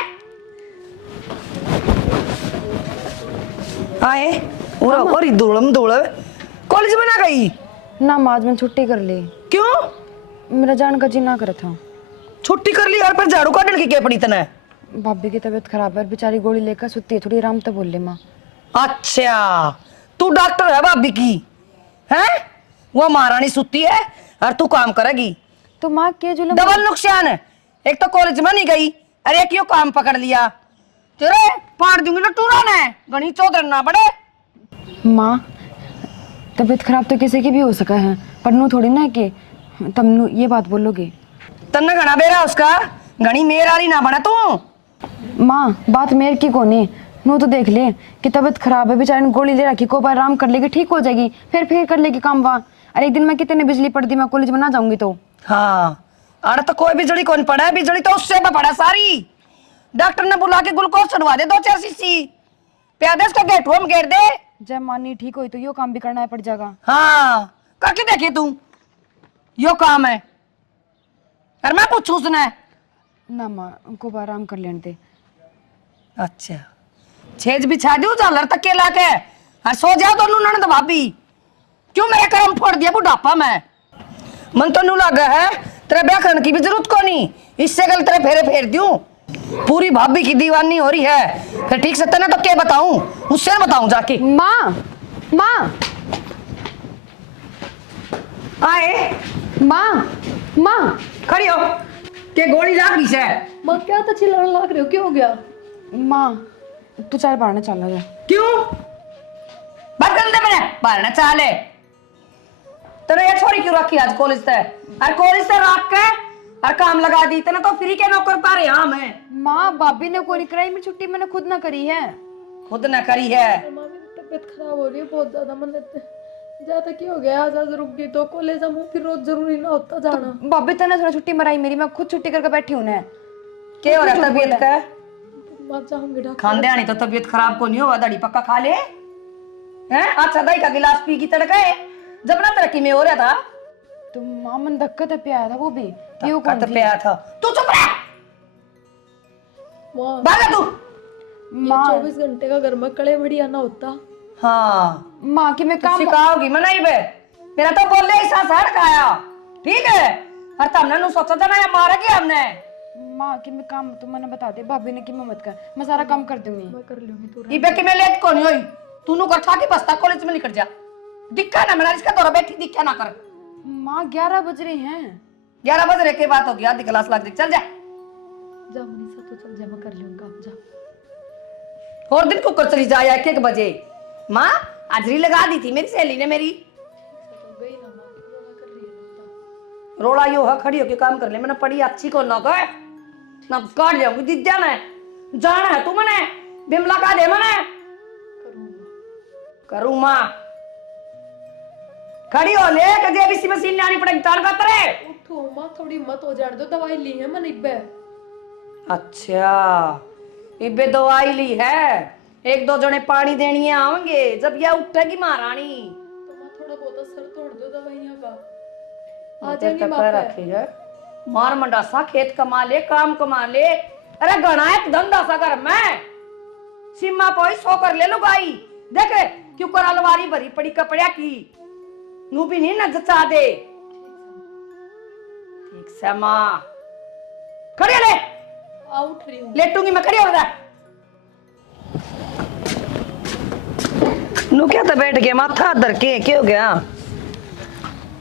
आए और धूलम धूल कॉलेज में ना गई? ना माँ आज मैंने छुट्टी कर ली। क्यों? मेरा जान का जी ना करे था। छुट्टी कर ली और पर झाड़ू काटने की क्या पड़ी तने? भाभी की तबीयत खराब है, बेचारी गोली लेकर सुती है, थोड़ी आराम तो बोल ले माँ। अच्छा तू डॉक्टर है भाभी की हैं? वो महारानी सुती है और तू काम करेगी तो माँ के जुलम डबल नुकसान है। एक तो कॉलेज में नहीं गई और एक यो काम पकड़ लिया तेरे फाड़ दूंगी ना टूरा ने गणी चौधर ना बड़े। माँ तबीयत खराब तो किसी की भी हो सका है पर नू थोड़ी ना कि तुम नू ये बात बोलोगे। तन्ने घना बेरा उसका गणी मेरा ही ना बना तू। माँ बात मेरे की कोनी नू तो देख ले कि तबीयत खराब है, बेचारी ने गोली ले रखी, को बार आराम कर लेगी ठीक हो जाएगी, फिर कर लेगी काम वहाँ। अरे एक दिन मैं कितने बिजली पड़ दी मैं कॉलेज में ना जाऊंगी तो। हाँ अरे तो कोई बिजली कौन पड़ा है? बिजली तो उससे पे पड़ा सारी। डॉक्टर ने बुला के ग्लूकोज चढ़वा दे 2-4 शीशी प्यादे उसका गेटुआ में घेर दे। जब मानी ठीक हुई तो यो काम भी करना पड़ जाएगा। हाँ करके देखिए तू यो काम है और मैं पूछू उसने ना माँ उनको बार आराम कर लेने दे। अच्छा छेज बिछा दू झालर तक के लाके और सो जाओ तो ननद भाभी क्यों मेरा काम फोड़ दिया बुढ़ापा में। मन तो नू लगा है तेरे ब्याह करने की भी जरूरत को नहीं, इससे कल तेरे फेरे फेर दूं। पूरी भाभी की दीवानी हो रही है फिर ठीक से तेने तो क्या बताऊं उससे बताऊं जाके। माँ माँ आए माँ माँ खड़ी हो के गोली लाग रही है। माँ क्या तो चिल्लाने लग रहे हो, क्या हो गया? माँ तू चार बारने चला जा। क्यों बात कर दे मैंने बारना चाले तेरे ये छोरी क्यों रखी आज कॉलेज से और कॉलेज से रख के और काम लगा दी तेने तो फ्री के नौकर पा रहे यहाँ मैं। माँ भाभी ने कोई कराई मेरी छुट्टी मैंने खुद ना करी है। खुद न करी है। माँ मेरी तबीयत खराब हो रही है बहुत ज्यादा। मैंने ज्यादा क्या हो गया, आज आज रुक गई तो कॉलेज हम फिर रोज जरूरी ना होता जाना। भाभी तो ने थोड़ा छुट्टी मराई मेरी, मैं खुद छुट्टी करके बैठी हूँ ना। क्या हो रहा है तबीयत का? मत जाऊंगी डॉक्टर। खांदे आनी तो तबीयत खराब को नहीं होगा दड़ी पक्का खा ले हैं। अच्छा दही का गिलास पी की तड़का है जब ना तरक्की में हो रहा था तो माँ मन धक्का तो पिया था वो भी ये कौन कौन थी? पे था तू चुप रह माँ भागा तू। माँ 24 घंटे का घर में कड़े बढ़िया ना होता। हाँ माँ की मैं काम सिखाओगी मनाई बे मेरा तो बोल ले ऐसा सड़ खाया ठीक है और तुमने नु सोचा था ना या मारा कि हमने। माँ की मैं काम तो मैंने बता दे भाभी ने कि मैं मत कर, मैं सारा काम कर दूंगी। मैं कर लूंगी तू। इबे की मैं लेट को नहीं हुई तू नु कर के बस्ता कॉलेज में निकल जा दिक्का ना मेरा इसका दौरा बैठी दिक्का ना कर। माँ 11 बज रहे हैं। 11 बज रहे के बात होगी आधी क्लास लग रही चल जा। जा मनीषा तो चल जा, मैं कर लूंगा काम जा। और दिन को कर चली जा 1 बजे। माँ हाजरी लगा दी थी मेरी सहेली ने मेरी। तो गई ना माँ, रोना कर रही है ना। रोड़ा यो है खड़ी होके काम कर ले मैंने पढ़ी अच्छी को ना गए ना काट जाऊंगी दिद्या ने जाना है तू मने बिमला का दे मने करूँ माँ खड़ी हो ले कजे भी सी मशीन आनी पड़ेगी तार का तरे। उठो माँ, थोड़ी मत हो जाने दो, दवाई ली है मैंने इब्बे। अच्छा इबे दवाई ली है, एक दो जने पानी देनी आवेंगे जब यह उठेगी महारानी। थोड़ा बहुत सर तोड़ दो दवाइयाँ का, आ तेरे जाएंगी तक माँ रखी है मार मंडासा, खेत कमा ले, काम कमा ले। अरे गणा एक धंधा सा कर मैं सीमा पोई सो कर ले लुगाई देख क्यों कर अलवारी भरी पड़ी कपड़े की नू भी नहीं न जचा दे। ठीक से माँ खड़ी हो ले, आ उठ रही हूँ। लेटूंगी मैं, खड़ी हो जा। नू क्या तो बैठ गया माथा धर के, क्या हो गया?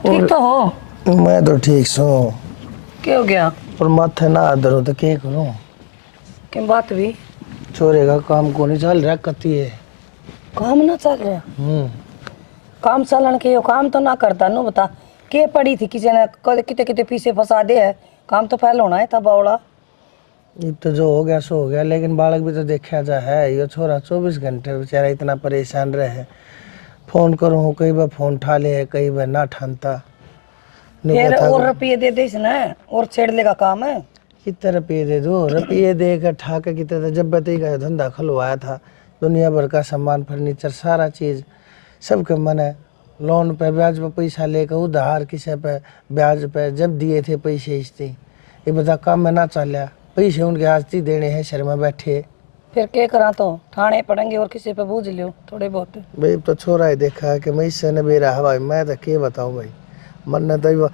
ठीक तो हो? मैं तो ठीक सू, क्या हो गया? और माथे ना धरो तो क्या करूं? क्या बात भी? छोरे का काम को नहीं चल रहा, कती है। काम ना चल रहा? काम चलन के यो काम तो ना करता नो, बता के पड़ी थी किसी ने किते किते पीछे फंसा दे है, काम तो पहले होना है था बावड़ा। ये तो जो हो गया सो हो गया, लेकिन बालक भी तो देखा जा है। ये छोरा 24 घंटे बेचारा इतना परेशान रहे, फोन करूँ कई बार फोन उठा ले, कई बार ना ठानता। फिर और रुपये दे दे इसने और छेड़ लेगा काम है। कितने रुपये दे दो? रुपये दे कर ठाके कितने, जब बती का धंधा खुलवाया था, दुनिया भर का सामान फर्नीचर सारा चीज़ सबके मन है। लोन पे ब्याज पे पैसा लेकर उधार किसी पे ब्याज पे जब दिए थे पैसे इससे, ये बता काम में ना चलिया, पैसे उनके हाथी देने हैं, शर्म में बैठे। फिर क्या करा तो ठाणे पड़ेंगे और किसी पे बूझ लियो थोड़े बहुत। भाई तो छोरा ही देखा कि मैं इससे न बेरा हवा, मैं तो क्या बताऊँ भाई। मन ने तो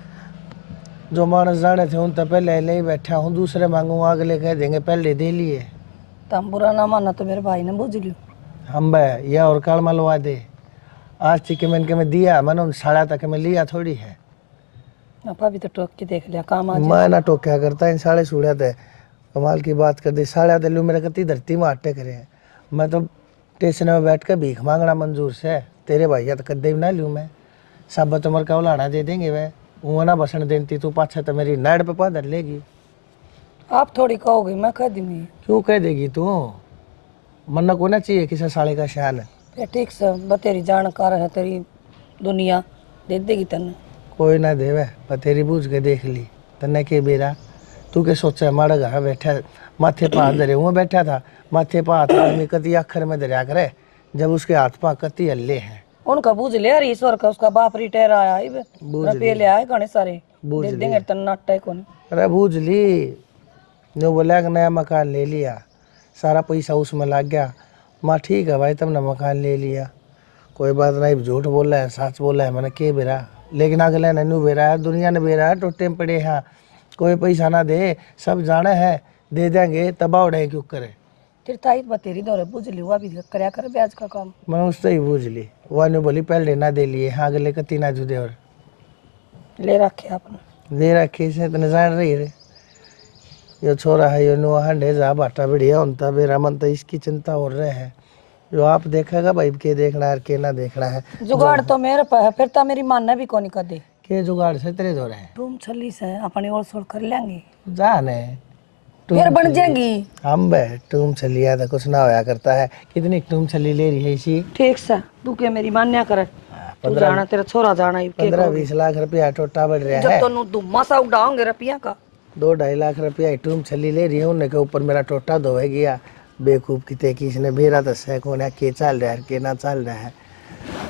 जो मानस जाने थे उन तो पहले ले ही बैठा हूँ, दूसरे मांगू अगले कह देंगे पहले दे लिए। तुम बुरा ना माना तो मेरे भाई ने बूझ लियो। हम भाई यह और काल मलवा दे, आज थी कि मैंने दिया, मैंने उन साड़ा तक मैं लिया थोड़ी है। अपा भी तो टोक के देख लिया काम आज। मैं ना टोक्या करता, इन साढ़े सूढ़ा थे कमाल की बात कर दी। साढ़े तो लू मेरे कती धरती में आटे करे हैं, मैं तो स्टेशन में बैठ कर भीख मांगना मंजूर से। तेरे भैया तो कदे भी ना लूँ मैं, सब तुम्हारे का उलाना दे देंगे वह, वो ना बसन देती तू पाछा तो मेरी नाड़ पे पादर लेगी। आप थोड़ी कहोगे, मैं कह दी मैं। क्यों कह देगी तू? मन्ना को ना चाहिए किसी साले का शान है। फिर ठीक से बतेरी जानकार है तेरी दुनिया, दे देगी तन्ने। कोई ना देवे, पर तेरी बूझ के देख ली तन्ने के बेरा। तू के सोचा हमारा घर बैठा माथे पा धरे हुए बैठा था, माथे पा हाथ आदमी कति अखर में दरिया करे, जब उसके हाथ पा कति हल्ले हैं। उनका बूझ ले यार, ईश्वर का उसका बाप रिटायर आया रुपये ले आए घने सारे, दे देंगे तन्ना अट्टा कौन। अरे बूझ ली, जो बोला कि नया मकान ले लिया, सारा पैसा उसमें लग गया। माँ ठीक है भाई तुमने मकान ले लिया, कोई बात नहीं, झूठ बोल रहा है सच बोल रहा है, मैंने के बेरा, लेकिन अगले ने नू बेरा है, दुनिया ने बेरा है, टोटे में पड़े हैं, कोई पैसा ना दे, सब जाने हैं दे देंगे, तबाह उड़े क्यों करे। तेरी ताई बतेरी दौरे बूझ ली, हुआ भी करया करे ब्याज का काम। मैंने उससे ही बूझ ली, वह ने बोली पहले ना दे लिए, हाँ अगले कती ना जुदे और ले रखे आपने, दे रखे से तो जान रही रे। यो छोरा है यो नुआ हंडे जा बाटा बढ़िया उनता बेरा मन तो इसकी चिंता हो रहे हैं। जो आप देखेगा भाई के देखना है के ना देखना है। जुगाड़ तो मेरे पे है, फिर तो मेरी मानना भी कौन कर दे। के जुगाड़ से तेरे दो रहे तुम छली से अपनी ओर सोल कर लेंगे, जाने फिर बन जाएंगी। हम बे तुम चलिया तो कुछ ना होया करता है, कितनी तुम चली ले रही है इसी। ठीक से तू के मेरी मान्या करे, तू जाना तेरा छोरा जाना ही 15-20 लाख रुपया टोटा बढ़ रहा जब है। तो नू धुम्मा सा उड़ाओगे रुपया का। 2-2.5 लाख रुपया तुम चली ले रही है, उनके ऊपर मेरा टोटा धोए गया। बेवकूफ़ कितने की इसने बेरा तो सह कौन है के चल रहा है के ना चल रहा है।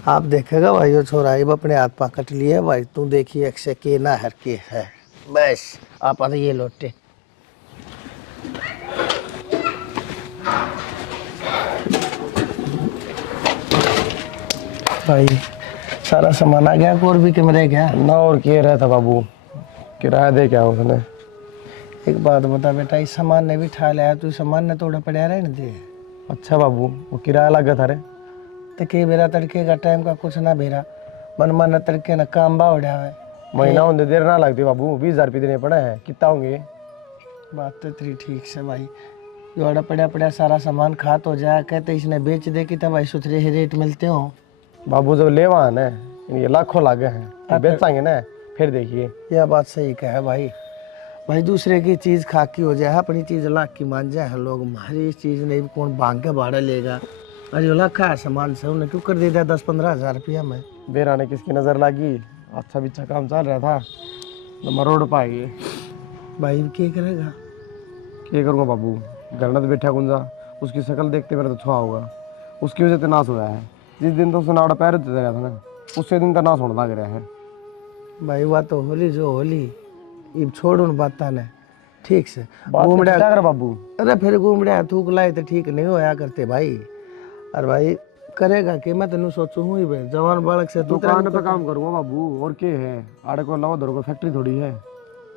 आप देखेगा भाई वो छोरा ये अपने हाथ पा कट लिए भाई, तू देखिए अक्सर के ना हर के है, बस आप ये लौटे। भाई सारा सामान आ गया, और भी कैमरे गया ना और किए रहा था बाबू, किराया दे क्या उसने। एक बात बता बेटा, इस सामान ने भी ठा लिया, तू सामान ने थोड़ा पड़ा रहने दे। अच्छा बाबू, वो किराया लग गया था रे। तो के बेरा तड़के का टाइम का कुछ ना बेरा, मन न तड़के न काम बा उड़ा है। महीना होने देर ना लगती बाबू, 20,000 रुपये देने पड़े हैं, कितना होंगे। बात तो तेरी ठीक से भाई, जोड़ा पड़ा पड़ा सारा सामान खात हो जाए, कहते इसने बेच दे कि तब भाई सुथरे ही रेट मिलते हो। बाबू जब लेवा है ना, ये लाखों लागे हैं, बेचेंगे ना फिर देखिए। यह बात सही कहे भाई, भाई दूसरे की चीज़ खाकी हो जाए, अपनी चीज़ लाख की मान जाए लोग, हमारी चीज़ नहीं कौन भांग के भाड़ा लेगा। अरे लाखा सामान से उन्हें क्यों कर दिया 10-15 हज़ार रुपया में। बेरा ने किसकी नज़र लगी, अच्छा भी अच्छा काम चल रहा था, तो मैं रोड पाएगी। भाई क्या करेगा, क्या करूँगा बाबू, घर में तो बैठा गुंजा, उसकी शक्ल देखते मेरा तो छुआ होगा, उसकी वजह से नाश होया है। जिस दिन तो उसने नाड़ा पैर देते रहा था ना, उससे दिन तो नाश होने लग रहा है। भाई वह तो होली जो होली, अब छोड़ उन बाता ने, ठीक से बात घूम क्या कर बाबू, अरे फिर घूम रहा थूक लाए तो ठीक नहीं होया करते भाई। अरे भाई करेगा कि मैं तेन सोचू हूँ ही भाई, जवान बालक से दुकान पे काम करूँगा बाबू, और क्या है, आड़े को अलावा धर को फैक्ट्री थोड़ी है।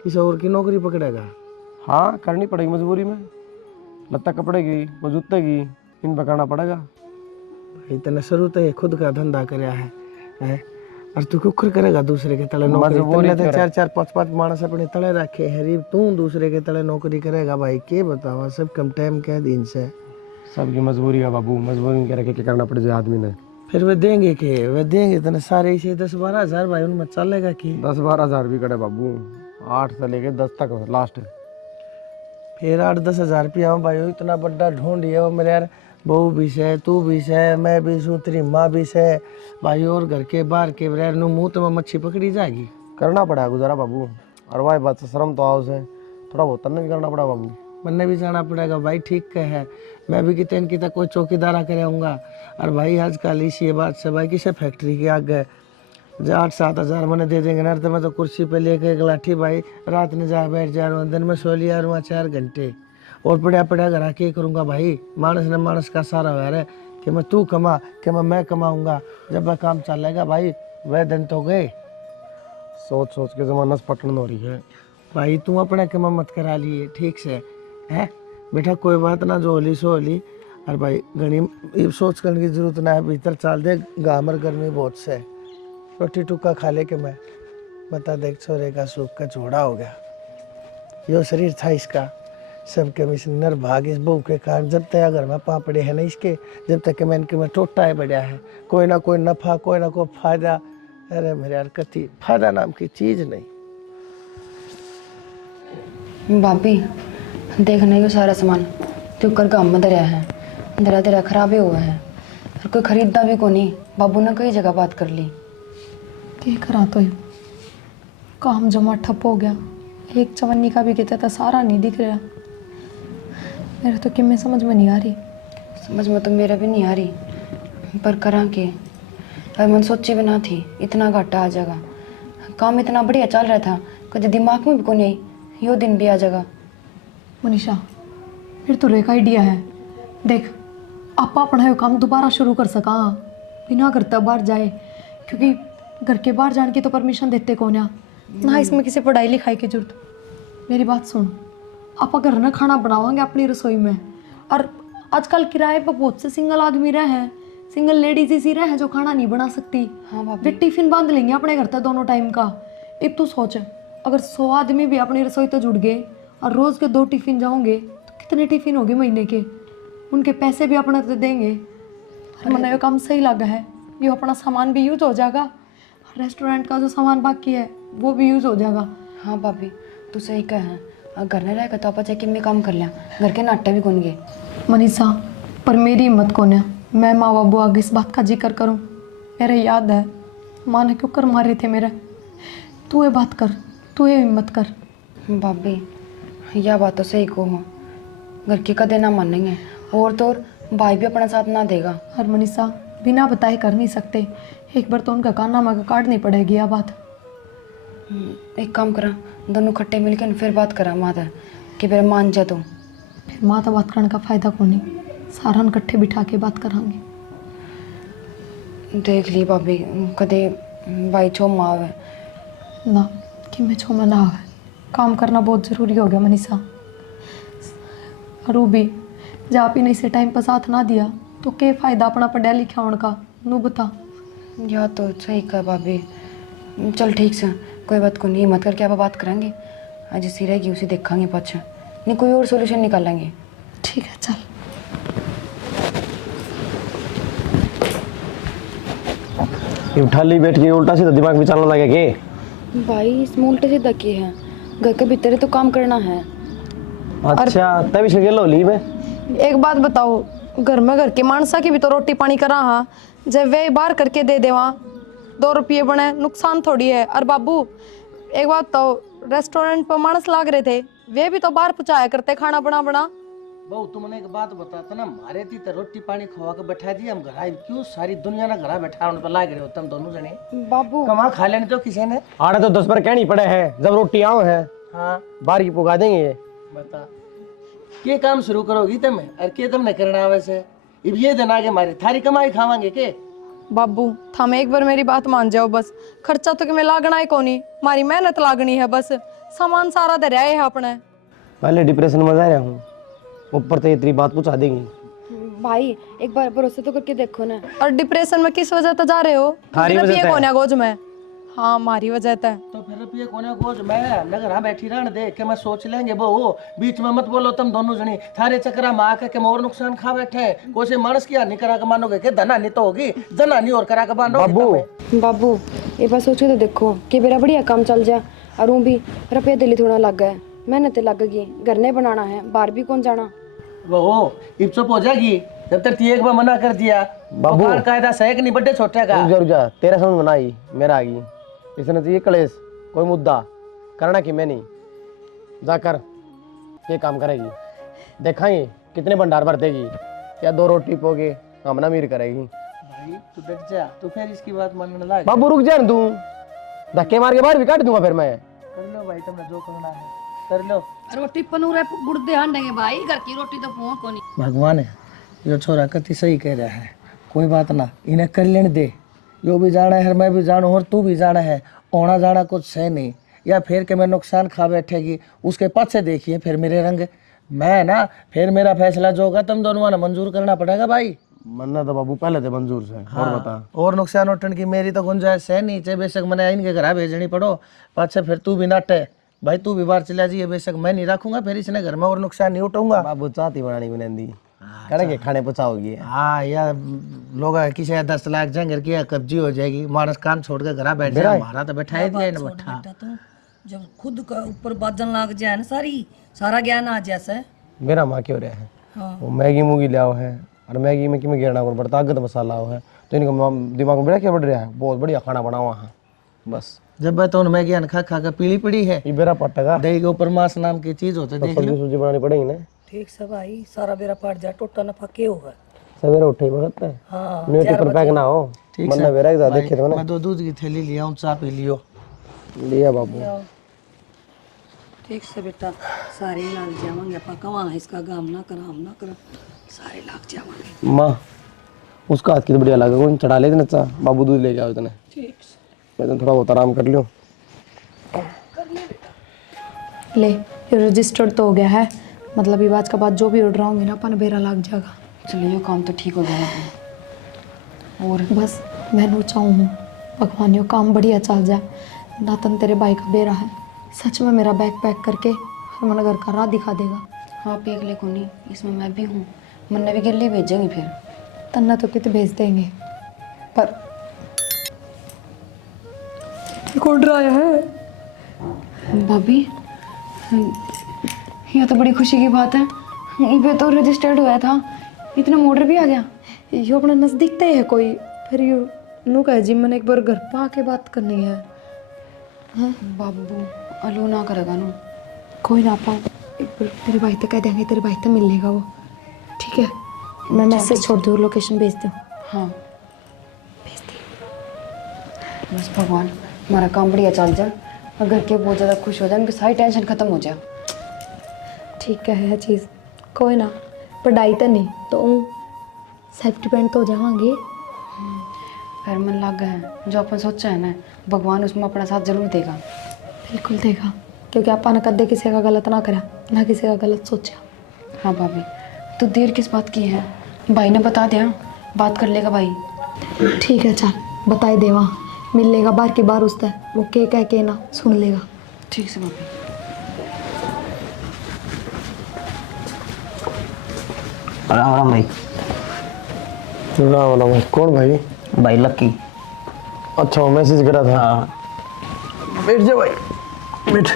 किसी और की नौकरी पकड़ेगा? हाँ करनी पड़ेगी मजबूरी में, लत्ता कपड़े की वो जूते की इन पर करना पड़ेगा। भाई तेने शुरू तो ये खुद का धंधा कराया है? और तू कुकर करेगा दूसरे के तले नौकरी? तुमने तो 4-4 5-5 मानस अपने तले रखे हैं, तू दूसरे के तले नौकरी करेगा भाई? के बताओ, सब कम टाइम के दिन से सबकी मजबूरी है बाबू, मजबूरी कह रखे करना पड़ जाए आदमी ने। फिर वे देंगे के, वे देंगे तेने सारे इसे 10-12 हजार भाई, उनमें चलेगा कि? 10-12 हजार भी करे बाबू, 8 से लेके 10 तक लास्ट। फिर 8-10 हजार रुपया भाई, इतना बड़ा ढूंढ है वो मेरे यार, बहू भी है, तू भी है, मैं भी हूँ, तेरी माँ भी है भाई, और घर के बाहर के बगैर मुँह तो में मच्छी पकड़ी जाएगी। करना पड़ा गुजारा बाबू, और भाई बात से शर्म तो आओ से थोड़ा बहुत तन्ने भी करना पड़ा बाबू। मन्ने भी जाना पड़ेगा भाई, ठीक कह है। मैं भी कितने की तक कोई चौकीदारा कराऊंगा। और भाई आजकल इसी बात से भाई किसे फैक्ट्री के आगे जो 8-7 हजार मैंने दे देंगे ना, तो मैं तो कुर्सी पे लेके एक लाठी भाई रात में जा बैठ जा रहा हूँ, दिन में सो लिया रहा 4 घंटे, और पड़ा पड़ा घर आके करूँगा भाई? मानस ने मानस का सारा हो रहा है कि मैं तू कमा कि मैं कमाऊँगा, जब वह काम चलेगा भाई वह दिन तो गए। सोच सोच के जमाना से पटन हो रही है भाई तू अपने कमा मत करा लिए, ठीक से है बेटा, कोई बात ना, जो होली सो होली। और भाई घनी सोच करने की जरूरत ना है, भीतर चाल दे, गामर गर्मी बहुत से, रोटी टुक्का खा ले के मैं बता देख, छोरे का सूख का झोड़ा हो गया, यो शरीर था इसका, सबके मिशनर भाग इस बहू के कारण, जब तक घर में पापड़े है ना इसके, जब तक मैं इनके में टोटा है बढ़िया है, कोई ना कोई नफा, कोई ना कोई फायदा। अरे मेरे यार कति फायदा नाम की चीज नहीं। भाभी देख नहीं, वो सारा सामान तू कर गाँव में दरिया है, दरिया दरिया खराब ही हुआ है, और कोई खरीदता भी को नहीं। बाबू ने कई जगह बात कर ली। क्या करा तो यूं? काम जमा ठप हो गया, एक चवन्नी का भी कहता था सारा नहीं दिख रहा। मेरे तो कि में समझ में नहीं आ रही। समझ में तो मेरा भी नहीं आ रही, पर करा के अब मन सोची भी ना थी इतना घाटा आ जाएगा। काम इतना बढ़िया चल रहा था, कभी दिमाग में भी को नहीं यो दिन भी आ जाएगा। मनीषा फिर तो एक आइडिया है, देख आप अपना ये काम दोबारा शुरू कर सका बिना घर तक बाहर जाए, क्योंकि घर के बाहर जाने की तो परमिशन देते कौन है ना, इसमें किसी पढ़ाई लिखाई की जरूरत। मेरी बात सुन, आप घर ना खाना बनावांगे अपनी रसोई में, और आजकल किराए पर बहुत से सिंगल आदमी रहे हैं, सिंगल लेडीज इसी रहे हैं जो खाना नहीं बना सकती। हाँ भाभी। वे टिफिन बांध लेंगे अपने घर तक दोनों टाइम का। अब तू सोच, अगर 100 आदमी भी अपनी रसोई तो जुड़ गए और रोज के 2 टिफिन जाओगे तो कितने टिफिन होंगे महीने के, उनके पैसे भी अपना तो देंगे। और मैंने ये काम सही लगा है, ये अपना सामान भी यूज हो जाएगा, रेस्टोरेंट का जो सामान बाकी है वो भी यूज हो जाएगा। हाँ भाभी तू सही कह है, घर नहीं रहेगा तो आप चाहे कितने काम कर लिया, घर के नाटे भी कौन गए। मनीषा पर मेरी हिम्मत कौन है, मैं माँ बाबू आगे इस बात का जिक्र करूँ? मेरे याद है माँ ने क्यों कर मारे थे मेरे। तू ये बात कर, तू ये हिम्मत कर। भाभी यह बात तो सही को हो, घर के कदे ना मानेंगे, और तो और भाई भी अपना साथ ना देगा। और मनीषा बिना बताए कर नहीं सकते, एक बार तो उनका काना माँ का काटनी पड़ेगी यह बात। एक काम करा, दोनों खट्टे मिलकर फिर बात करा माता कि फिर मान जा तो। फिर माँ तो बात करने का फायदा को नहीं, सारा इकट्ठे बिठा के बात करांगे। देख ली भाभी कदे भाई छो माँ आवे ना कि मैं छो में ना आवे, काम करना बहुत ज़रूरी हो गया मनीषा। और वो भी जब आप ही नहीं से टाइम पर साथ ना दिया तो क्या फ़ायदा अपना पढ़ा लिखा होने का, नू बता। या तो सही कहा भाभी, चल ठीक से कोई बात को नहीं, मत करके आप बात करेंगे, आज सी रहेगी उसे देखेंगे पाछा, नहीं कोई और सोल्यूशन निकालेंगे। ठीक है चल। ये ठाली बैठ के उल्टा सीधा दिमाग में चलने लगे के भाई इसमें उल्टे सीधा की है, घर के भीतर तो काम करना है। अच्छा तभी से गेलो ली में। एक बात बताओ, घर में घर के मानसा की भी तो रोटी पानी करा हाँ, जब वे बाहर करके दे दे वहाँ 2 रुपये बने, नुकसान थोड़ी है। और बाबू एक बात बताओ, रेस्टोरेंट पर मानस लाग रहे थे, वे भी तो बाहर पहुंचाया करते खाना बना बना। बहू तुमने एक बात बताता ना, मारे थी तो रोटी पानी खवा के बैठा दिया हम घर, क्यों सारी दुनिया ना घर बैठा उन पर लाग रहे हो तुम दोनों जने। बाबू कमा खा लेने तो किसी ने। आड़े तो 10 बार कहनी पड़े हैं, जब रोटी आओ है हाँ बाहर की पुगा देंगे ये। बता के काम शुरू करोगी तुम्हें और के तुमने करना वैसे, अब ये दिन आगे मारे थारी कमाई खावांगे के। बाबू थम एक बार मेरी बात मान जाओ बस, खर्चा तो तुम्हें लागना ही कोनी, मारी मेहनत लागनी है बस, सामान सारा दरिया है अपने। पहले डिप्रेशन में जा रहा हूँ, ऊपर से इतनी बात पूछा देंगी। भाई एक बार भरोसा तो करके देखो ना। और डिप्रेशन में किस वजह से जा रहे हो? थारी वजह से। कौन है गोज में? हाँ मारी वजह से। तो फिर रुपये कोने गोज मैं नगर बैठी रहने दे के मैं सोच लेंगे वो, बीच में मत बोलो तुम दोनों जनी, थारे चक्रा में आके के मोर नुकसान खा बैठे, कोई मानस की हानि करा के मानोगे के धना नहीं तो होगी, धना नहीं और करा के मानोगे। बाबू ये बात सोचो तो देखो कि मेरा बढ़िया काम चल जाए, और भी रुपये दिल्ली थोड़ा लग गए, मेहनत लग गई, घर नहीं बनाना है, बाहर भी कौन जाना। वो इब चुप हो जाएगी जब तक एक बार मना कर दिया। बाबू कायदा सही कि नहीं बड्डे छोटे का। रुक जा, तेरा समझ में ना आई, मेरा आ गई। इसने चाहिए कलेश, कोई मुद्दा करना कि मैं नहीं, जाकर ये काम करेगी, देखाएंगे कितने भंडार भरतेगी, या 2 रोटी पोगे हम ना मीर करेगी। भाई तू डट जा, तू फिर इसकी बात मानने लग। बाबू रुक जा, तू धक्के मार के बाहर भी काट दूंगा फिर मैं। कर लो भाई तुमने जो करना है कर लो। रोटी पनूरे गुड़ ध्यान देंगे भाई, घर की रोटी तो पहुंच को नहीं। भगवान है यो छोरा कति सही कह रहा है, कोई बात ना इन्हें कर लेने दे, यो भी जाना है मैं भी जानू और तू भी जाना है, आना जाना कुछ है नहीं, या फिर के मैं नुकसान खा बैठेगी उसके पाछे देखिए फिर मेरे रंग, मैं ना फिर मेरा फैसला जो होगा तुम दोनों ने मंजूर करना पड़ेगा भाई। मन्ना तो बाबू पहले थे मंजूर से। और बता, और नुकसान उठन की मेरी तो गुंजाइश है नहीं, चाहे बेशक मैंने इनके घर भेजनी पड़ो, पाछे फिर तू भी नाटे भाई, तू भी बाहर चला जाइए, बेशक मैं नहीं रखूंगा फिर इसने घर में और नुकसान नहीं उठाऊंगा। बाबू चाहती बनानी बनेंदी करेंगे, खाने पचाओगी। हाँ या लोग किसी 10 लाख जंगर की कब्जी हो जाएगी, मानस काम छोड़ के घर बैठ जाए, हमारा तो बैठा ही दिया इन बैठा। तो जब खुद का ऊपर बाजन लाग जाए ना सारा ज्ञान आ जैसे। मेरा माँ क्यों रहा है, हाँ। वो मैगी मूगी लिया है, और मैगी में कि गिरना पड़ता ताकत मसाला हो है, तो इनका दिमाग में बड़ा क्या बढ़ रहा है, बहुत बढ़िया खाना बना हुआ है बस। जब मैं तो मैगी खा खा के पीली पड़ी है, ये बेरा पटेगा, दही के ऊपर मांस नाम की चीज होती है, देख लो। सब्जी सुब्जी बनानी पड़ेगी ना। ठीक से भाई, सारा बेरा पड़ जाए, टोटा नफा के होगा। सवेरे उठे ही भगत है, हाँ न्यूटी पर पैक ना हो, ठीक मन्ना बेरा एक देखे तो मैं 2 दूध की थैली लिया हूँ, चाय पी लियो। लिया बाबू। ठीक से बेटा, सारे लाग जावांगे अपा, कवा इसका काम ना करा हम ना करा, सारे लाग जावांगे। माँ उसका हाथ की तो बढ़िया लगा, कौन चढ़ा ले इतना सा, बाबू दूध लेके आओ इतने, ठीक से मैं तो थोड़ा बहुत आराम कर लियो। ले ये रजिस्टर्ड तो हो गया है, मतलब ये बात का बाद जो भी ऑर्डर आऊंगी ना अपन बेरा लग जाएगा। चलो ये काम तो ठीक हो गया है। और बस मैं चाहूँ हूँ भगवान यो काम बढ़िया चल जाए, नातन तेरे भाई का बेरा है, सच में मेरा बैग पैक करके हरमन घर का राह दिखा देगा। हाँ पेक ले कोनी, इसमें मैं भी हूँ, मन्ने भी गिल्ली भेजेंगी फिर। तन्ना तो कित भेज देंगे, पर एक ऑर्डर आया है। भाभी ये तो बड़ी खुशी की बात है, ये तो रजिस्टर्ड हुआ था, इतना ऑर्डर भी आ गया। यो अपना नजदीक तय है कोई, फिर यो नू कहे जी मैंने एक बार घर पे आके बात करनी है। बाबू अलो ना करेगा ना। कोई ना पाऊँ, एक बार तेरे भाई तक कह देंगे, तेरे भाई तक मिल लेगा वो, ठीक है? मैं मैसेज छोड़ दूँ, लोकेशन भेज दूँ। हाँ भेज दी। बस भगवान हमारा काम बढ़िया चल जाए और घर के बहुत ज़्यादा खुश हो जाए, उनकी सारी टेंशन खत्म हो जाए। ठीक है चीज़, कोई ना पढ़ाई तो नहीं तो सेल्फ डिपेंड तो हो जावांगे। फिर मन लग गया है, जो अपन सोचा है ना भगवान उसमें अपना साथ जरूर देगा। बिल्कुल देगा, क्योंकि अपन ने कदे किसी का गलत ना करा, ना किसी का गलत सोचा। हाँ भाभी, तो देर किस बात की है, भाई ने बता दिया, बात कर लेगा भाई। ठीक है चल बताई देवा, मिल लेगा बार की बार उससे, वो के कह के ना सुन लेगा। ठीक से भाभी। राम राम भाई। राम राम भाई। कौन भाई? भाई लक्की। अच्छा मैसेज करा था। हाँ बैठ जा भाई, बैठ।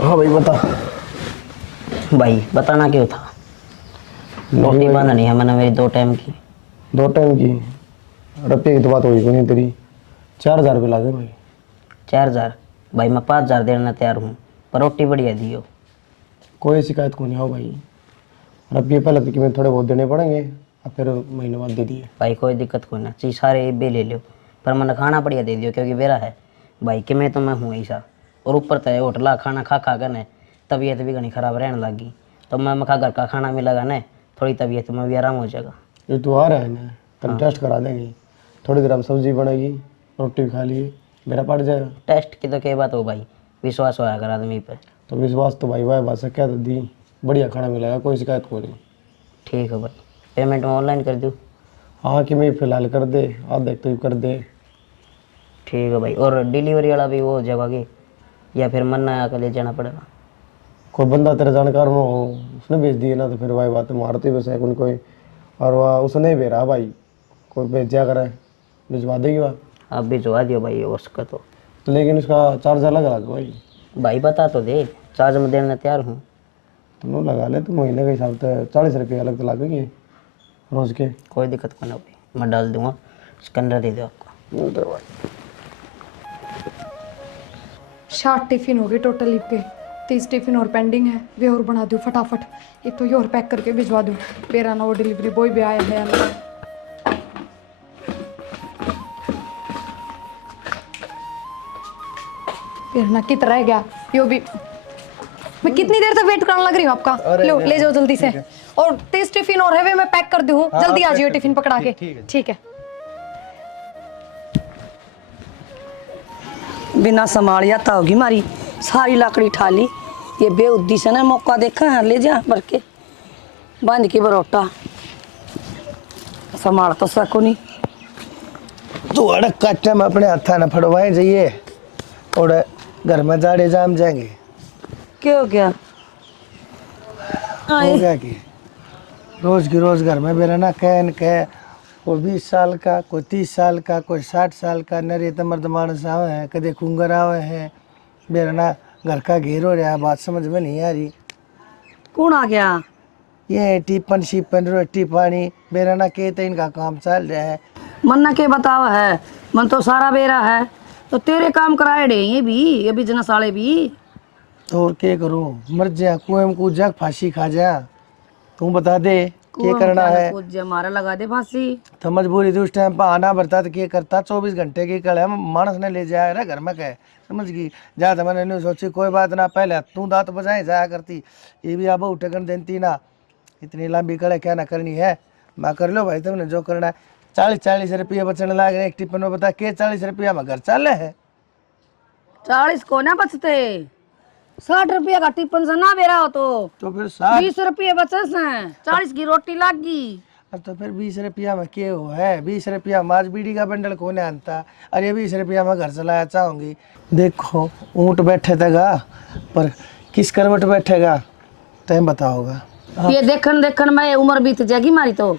हाँ भाई बता। भाई बताना क्यों था? रोटी बनानी है मैंने मेरी 2 टाइम की। 2 टाइम की? रुपये की तो बात हुई कोई नहीं तेरी, 4000 रुपये लागे भाई। 4000? भाई मैं 5,000 देना तैयार हूँ, पर रोटी बढ़िया दियो। कोई शिकायत को नहीं हो भाई। और अब ये पहले तो कि मैं थोड़े बहुत देने पड़ेंगे, अब फिर महीने बाद दे दिए। भाई कोई दिक्कत कोई ना, चीज सारे बे ले लो, पर मैंने खाना बढ़िया दे दियो, क्योंकि मेरा है भाई कि मैं तो मैं हूँ ऐसा। और ऊपर तय होटला खाना खा खा कर न तबीयत भी घनी खराब रहने लगी, तो मैं मखा घर का खाना मिलेगा न, थोड़ी तबीयत में भी आराम हो जाएगा। ये तो आ रहा है ना, कल टेस्ट करा देंगे, थोड़ी देर हम सब्जी बनेगी, रोटी भी खा लिए, मेरा पड़ जाएगा। टेस्ट की तो क्या बात हो भाई, विश्वास होया कर आदमी पे। तो विश्वास तो भाई वाह बात से क्या तो दी, बढ़िया खाना मिलेगा, कोई शिकायत को नहीं। ठीक है भाई, पेमेंट मैं ऑनलाइन कर दूँ? हाँ कि मैं फिलहाल कर दे, आप देख तो कर दे। ठीक है भाई, और डिलीवरी वाला भी वो हो जाएगा कि, या फिर मन ना आकर ले जाना पड़ेगा? कोई बंदा तेरे जानकार में हो, उसने भेज दिए ना, तो फिर भाई बात मारती वैसे है कोई, और वह उसने भेजा भाई, कोई भेजा करे भिजवा देगी वह। आप भिजवा दियो भाई उसका तो लेकिन उसका चार्ज अलग लगा भाई। भाई बता तो दे, चार्ज में देने तैयार हूँ। तुम लगा ले, तो महीने के हिसाब से 40 रुपये अलग तो लगेंगे रोज के। कोई दिक्कत नहीं भाई, मैं डाल दूंगा, स्कैनर दे दो आपका। 60 टिफिन हो गए टोटल लिख के, 30 टिफिन और पेंडिंग है, वे और बना दूँ फटाफट। एक तो ये और पैक करके भिजवा दूँ, मेरा ना वो डिलीवरी बॉय भी आया है अंदर। फिर ना कित रह गया यो भी, मैं कितनी देर तक वेट करने लग रही हूँ आपका। लो ले जाओ जल्दी से, और 30 टिफिन और है वे मैं पैक कर दूँ, जल्दी आ जाइए टिफिन पकड़ा के। ठीक है। बिना संभालिया था होगी मारी सारी लकड़ी ठाली, ये बेउद्दी से ना मौका देखा है, ले जा भर के बांध के बरोटा, संभाल तो सको नहीं। तू अड़क काटे में अपने हाथा न फड़वाए जाइए, और घर में जाड़े जाम जाएंगे। क्या हो गया? हो गया कि रोज की रोज घर में मेरा ना कह कोई 20 साल का, कोई 30 साल का, कोई 60 साल का नरे मर्द मानस आवे हैं, कदे कुंगर आवे हैं, मेरा ना घर का घेर हो रहा है, बात समझ में नहीं आ रही। कौन आ गया? ये टिपन शिपन रोटी पानी मेरा ना कहते इनका काम चल रहा है। मन ना के बतावा है, मन तो सारा बेरा है, तो तेरे काम कराए डे ये बिजनेस वाले भी। तो और क्या करूं, मर जा कुएं में कूद जा, फांसी खा जा, तू बता दे क्या करना है। कुछ हमारा लगा दे फांसी। तो मजबूरी थी उस टाइम पर आना पड़ता, तो क्या करता, 24 घंटे की कल है, मानस ने ले जाया रे घर में कहे, समझ गई जा। तो मैंने नहीं सोची कोई बात ना, पहले तू दांत बजाए जाया करती, ये भी अब उठकन देती ना, इतनी लंबी कड़े क्या ना करनी है, मैं कर लो भाई तुमने जो करना है। 40 रुपये बचने लग रहे एक टिफिन में, बता के 40 रुपया में घर चल है। 40 को ना बचते, 60 रुपया का टिफिन से ना बेरा हो तो फिर 60, 20 रुपये बचे से 40 की रोटी लागी। तो फिर 20 रुपया में क्या हो है, 20 रुपया माज बीड़ी का बंडल कोने आनता, अरे 20 रुपया में घर चलाया चाहूंगी। देखो ऊँट बैठे देगा, पर किस करवट बैठेगा टाइम बताओगा। ये देखन में उम्र बीत जाएगी मारी तो।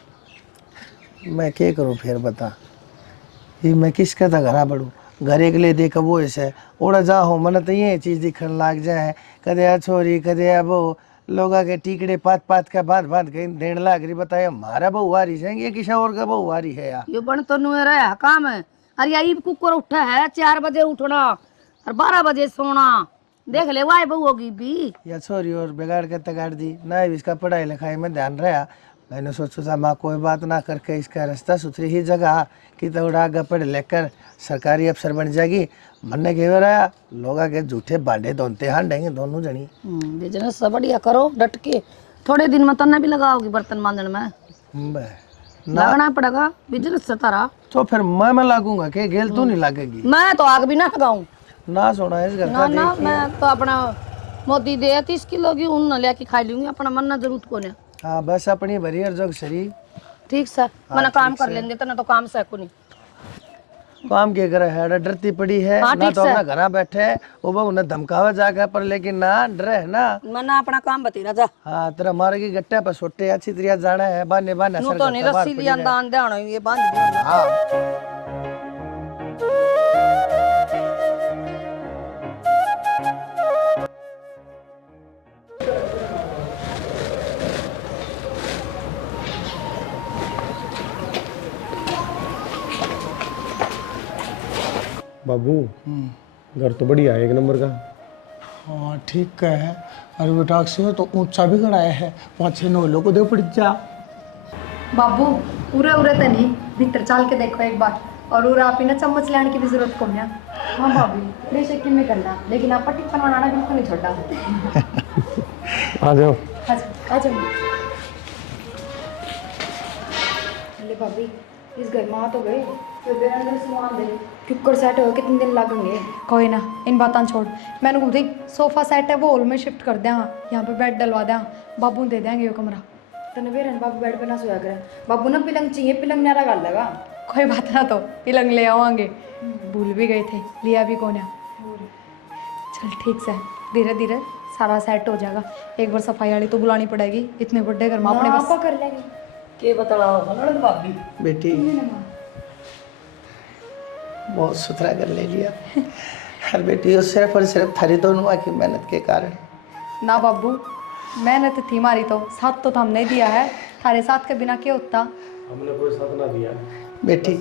मैं क्या करूँ फिर बता, ये मैं किसका था घरा बढ़ू, घर एक ले देख वो ऐसे उड़ा जा हो, मन तो ये चीज़ दिखने लग जाए, कदे आ छोरी कदे आ बहू, लोगा के टीकड़े पात पात का बांध के देने लग रही। बताए हमारा बहू वारी है, ये किसा और का बहू वारी है यार। ये बन तो नुए रहा काम है, अरे यही कुकर उठा है 4 बजे उठना और 12 बजे सोना, देख ले वाई बहू होगी भी। या छोरी और बिगाड़ के तगाड़ दी ना, इसका पढ़ाई लिखाई में ध्यान रहा। मैंने सोचा था माँ कोई बात ना करके इसका रास्ता सुथरी ही जगह कि तो आगे पढ़ लेकर सरकारी अफसर बन जाएगी। मन ने कह रहा लोग के झूठे बांडे धोते हांडेंगे दोनों जनी। बिजनेस बढ़िया करो डट के, थोड़े दिन में तन्ने भी लगाओगी बर्तन मांजन में, लगना पड़ेगा बिजनेस से तारा। तो फिर मैं लागूंगा कि गेल तू नहीं लागेगी। मैं तो आग भी ना लगाऊं ना सोना इस घर ना का ना, मैं तो अपना मोदी दे 30 किलो की ऊन न लेके खा लूंगी, अपना मन ना जरूरत को ने। हाँ बस अपनी भरी और जोग सरी ठीक सर, मैंने काम कर लेंगे तो ना तो काम से को नहीं काम के करे है, डरती पड़ी है हाँ, ना, ठीक तो से। अपना घरा बैठे है वो बहु उन्हें धमकावा जाकर, पर लेकिन ना डरे है ना। मैंने अपना काम बतेरा जा हाँ तेरा मारे की गट्टे पर सोटे अच्छी तरह जाना है, बाने बाने नु सर तो नहीं का बाहर रस्सी पड़ी लिया रहे। दान देना ये बांध दियो। हाँ बाबू घर तो बढ़िया है, एक नंबर का। हाँ ठीक है। और बेटा से तो ऊंचा भी गड़ाया है, 5-6 लोग को दे पड़ जा। बाबू उरे उरे तो नहीं, भीतर चाल के देखो एक बार। और उरा आप ना चम्मच लाने की भी जरूरत को नहीं। हाँ भाभी, बेशक में करना, लेकिन आप टिफिन बनाना बिल्कुल नहीं छोड़ा। आ जाओ। आ जाओ। अरे भाभी, इस घर में आ तो गए, फिर बेर अंदर सामान दे, कुकर सेट हो कितने दिन लगेंगे? कोई ना, इन बातों छोड़। मैंने बोलती सोफा सेट है वो हॉल में शिफ्ट कर दें, यहाँ पे बेड डलवा दें, बाबू दे देंगे ये कमरा। तने बेर बाबू बेड पे ना सोया करे, बाबू ना पिलंग चाहिए, पिलंग नारा गाल लगा। कोई बात ना, तो पिलंग ले आवांगे। भूल भी गए थे, लिया भी कौन है। चल ठीक से, धीरे धीरे सारा सेट हो जाएगा। एक बार सफाई वाली तो बुलानी पड़ेगी, इतने बड़े घर में अपने बस। कर लेंगे। के बताओ ननद भाभी। बेटी बहुत सुथरा कर ले लिया। हर बेटी और सिर्फ थारी दोनों की मेहनत के कारण। ना बाबू, मेहनत थी मारी तो साथ तो हमने दिया है, थारे साथ के बिना क्या होता। हमने कोई साथ ना दिया, बेटी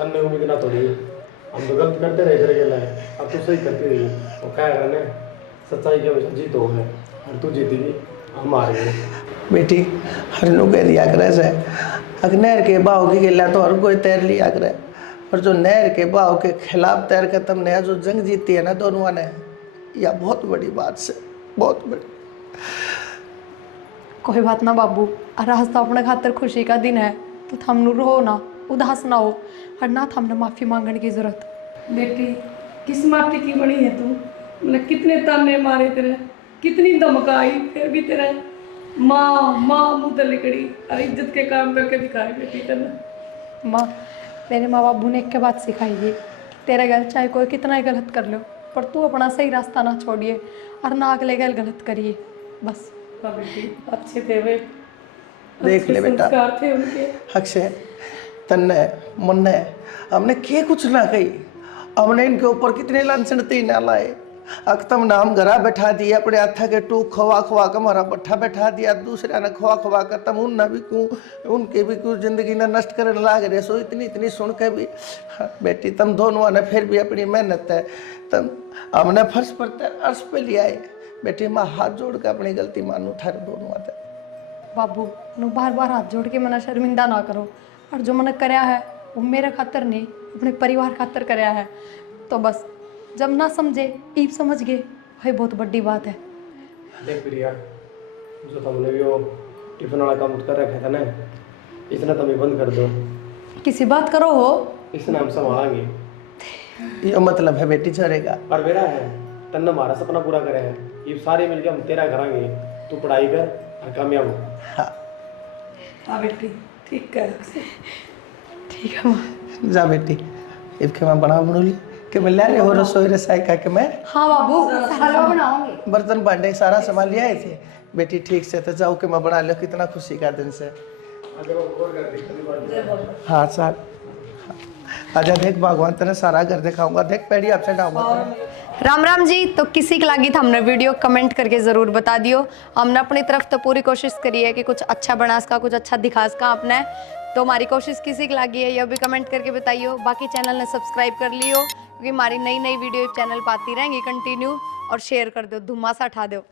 अन्य उम्मीद ना तोड़ी। हम तो गलत करते रहे इधर गेला है, अब तू सही करती रही। वो क्या करने, सच्चाई की हमेशा जीत हो है, और तू जीतेगी, हम हार गए। बेटी हर नु कह दिया करे से, अगर नहर के बहाव की गिला तो हर कोई तैर लिया करे, और जो नहर के बहाव के खिलाफ तैर कर तुमने जो जंग जीती है ना दोनों ने, यह बहुत बड़ी बात से, बहुत बड़ी। कोई बात ना बाबू, और आज तो अपने खातर खुशी का दिन है, तो थम रो ना, उदास ना हो, और ना थमने माफ़ी मांगने की जरूरत। बेटी किस माटी की बनी है तू? मैंने कितने ताने मारे तेरे, कितनी धमकाई, फिर भी तेरे माँ माँ मुँह तले कड़ी और इज्जत के काम करके दिखाए बेटी तेने। माँ, मेरे माँ बाबू ने एक के बात सिखाई है, तेरे घर चाहे कोई कितना ही गलत कर लो, पर तू अपना सही रास्ता ना छोड़िए, और ना अगले गल गलत करिए, बस। हाँ बेटी, अच्छे थे वे, देख अच्छे ले बेटा, संस्कार थे उनके। अक्षय तन्ने मुन्ने हमने के कुछ ना कही, हमने इनके ऊपर कितने लांछन तीन लाए। अकतम नाम घरा बैठा दिया, अपने हाथा के टूक खवा खवा कर हमारा पट्ठा बैठा दिया, दूसरा ने खवा खवा कर तम उन भी कूँ उनके भी कुछ जिंदगी ने नष्ट करने लाग रहे। सो इतनी सुन के भी बेटी तुम दोनों ने फिर भी अपनी मेहनत है, तुम हमने फर्श पर अर्श पे लिया है। बेटी मैं हाथ जोड़ के अपनी गलती मानू थारे दोनों आते। बाबू नु बार बार हाथ जोड़ के मना शर्मिंदा ना करो, और जो मैंने कराया है वो मेरे खातर नहीं, अपने परिवार खातर कराया है। तो बस जब ना समझे ईब समझ गए, वही बहुत बड़ी बात है। देख प्रिया, जो तुमने भी वो टिफिन वाला काम कर रखा था ना, इसने तुम बंद कर दो। किसी बात करो हो, इसने हम संभालेंगे। ये मतलब है बेटी चलेगा। पर मेरा है, तन्ने हमारा सपना पूरा करे है, ये सारे मिलके हम तेरा करांगे। तू पढ़ाई कर और कामयाब हो। हाँ बेटी, ठीक है। ठीक है माँ। जा बेटी, इसके मैं बना ली कि मैं ले हो रसोई रसाई का के मैं हाँ बाबू, हलवा बनाओगे? बर्तन भांडे सारा सामान ले आए थे। बेटी ठीक से तो जाओ कि मैं बना लो, कितना खुशी का दिन से। हाँ सर, आजा देख भगवान तेरा सारा घर दिखाऊंगा, देख पैड़ी आपसे डाऊंगा। राम राम जी। तो किसी की लगी था हमने वीडियो, कमेंट करके ज़रूर बता दियो। हमने अपनी तरफ तो पूरी कोशिश करी है कि कुछ अच्छा बना सका, कुछ अच्छा दिखा सका आपने। तो हमारी कोशिश किसी की लगी है यह भी कमेंट करके बताइयो। बाकी चैनल ने सब्सक्राइब कर लियो, क्योंकि हमारी नई नई वीडियो चैनल पर आती रहेंगी कंटिन्यू। और शेयर कर दो, धुम्मासा उठा दो।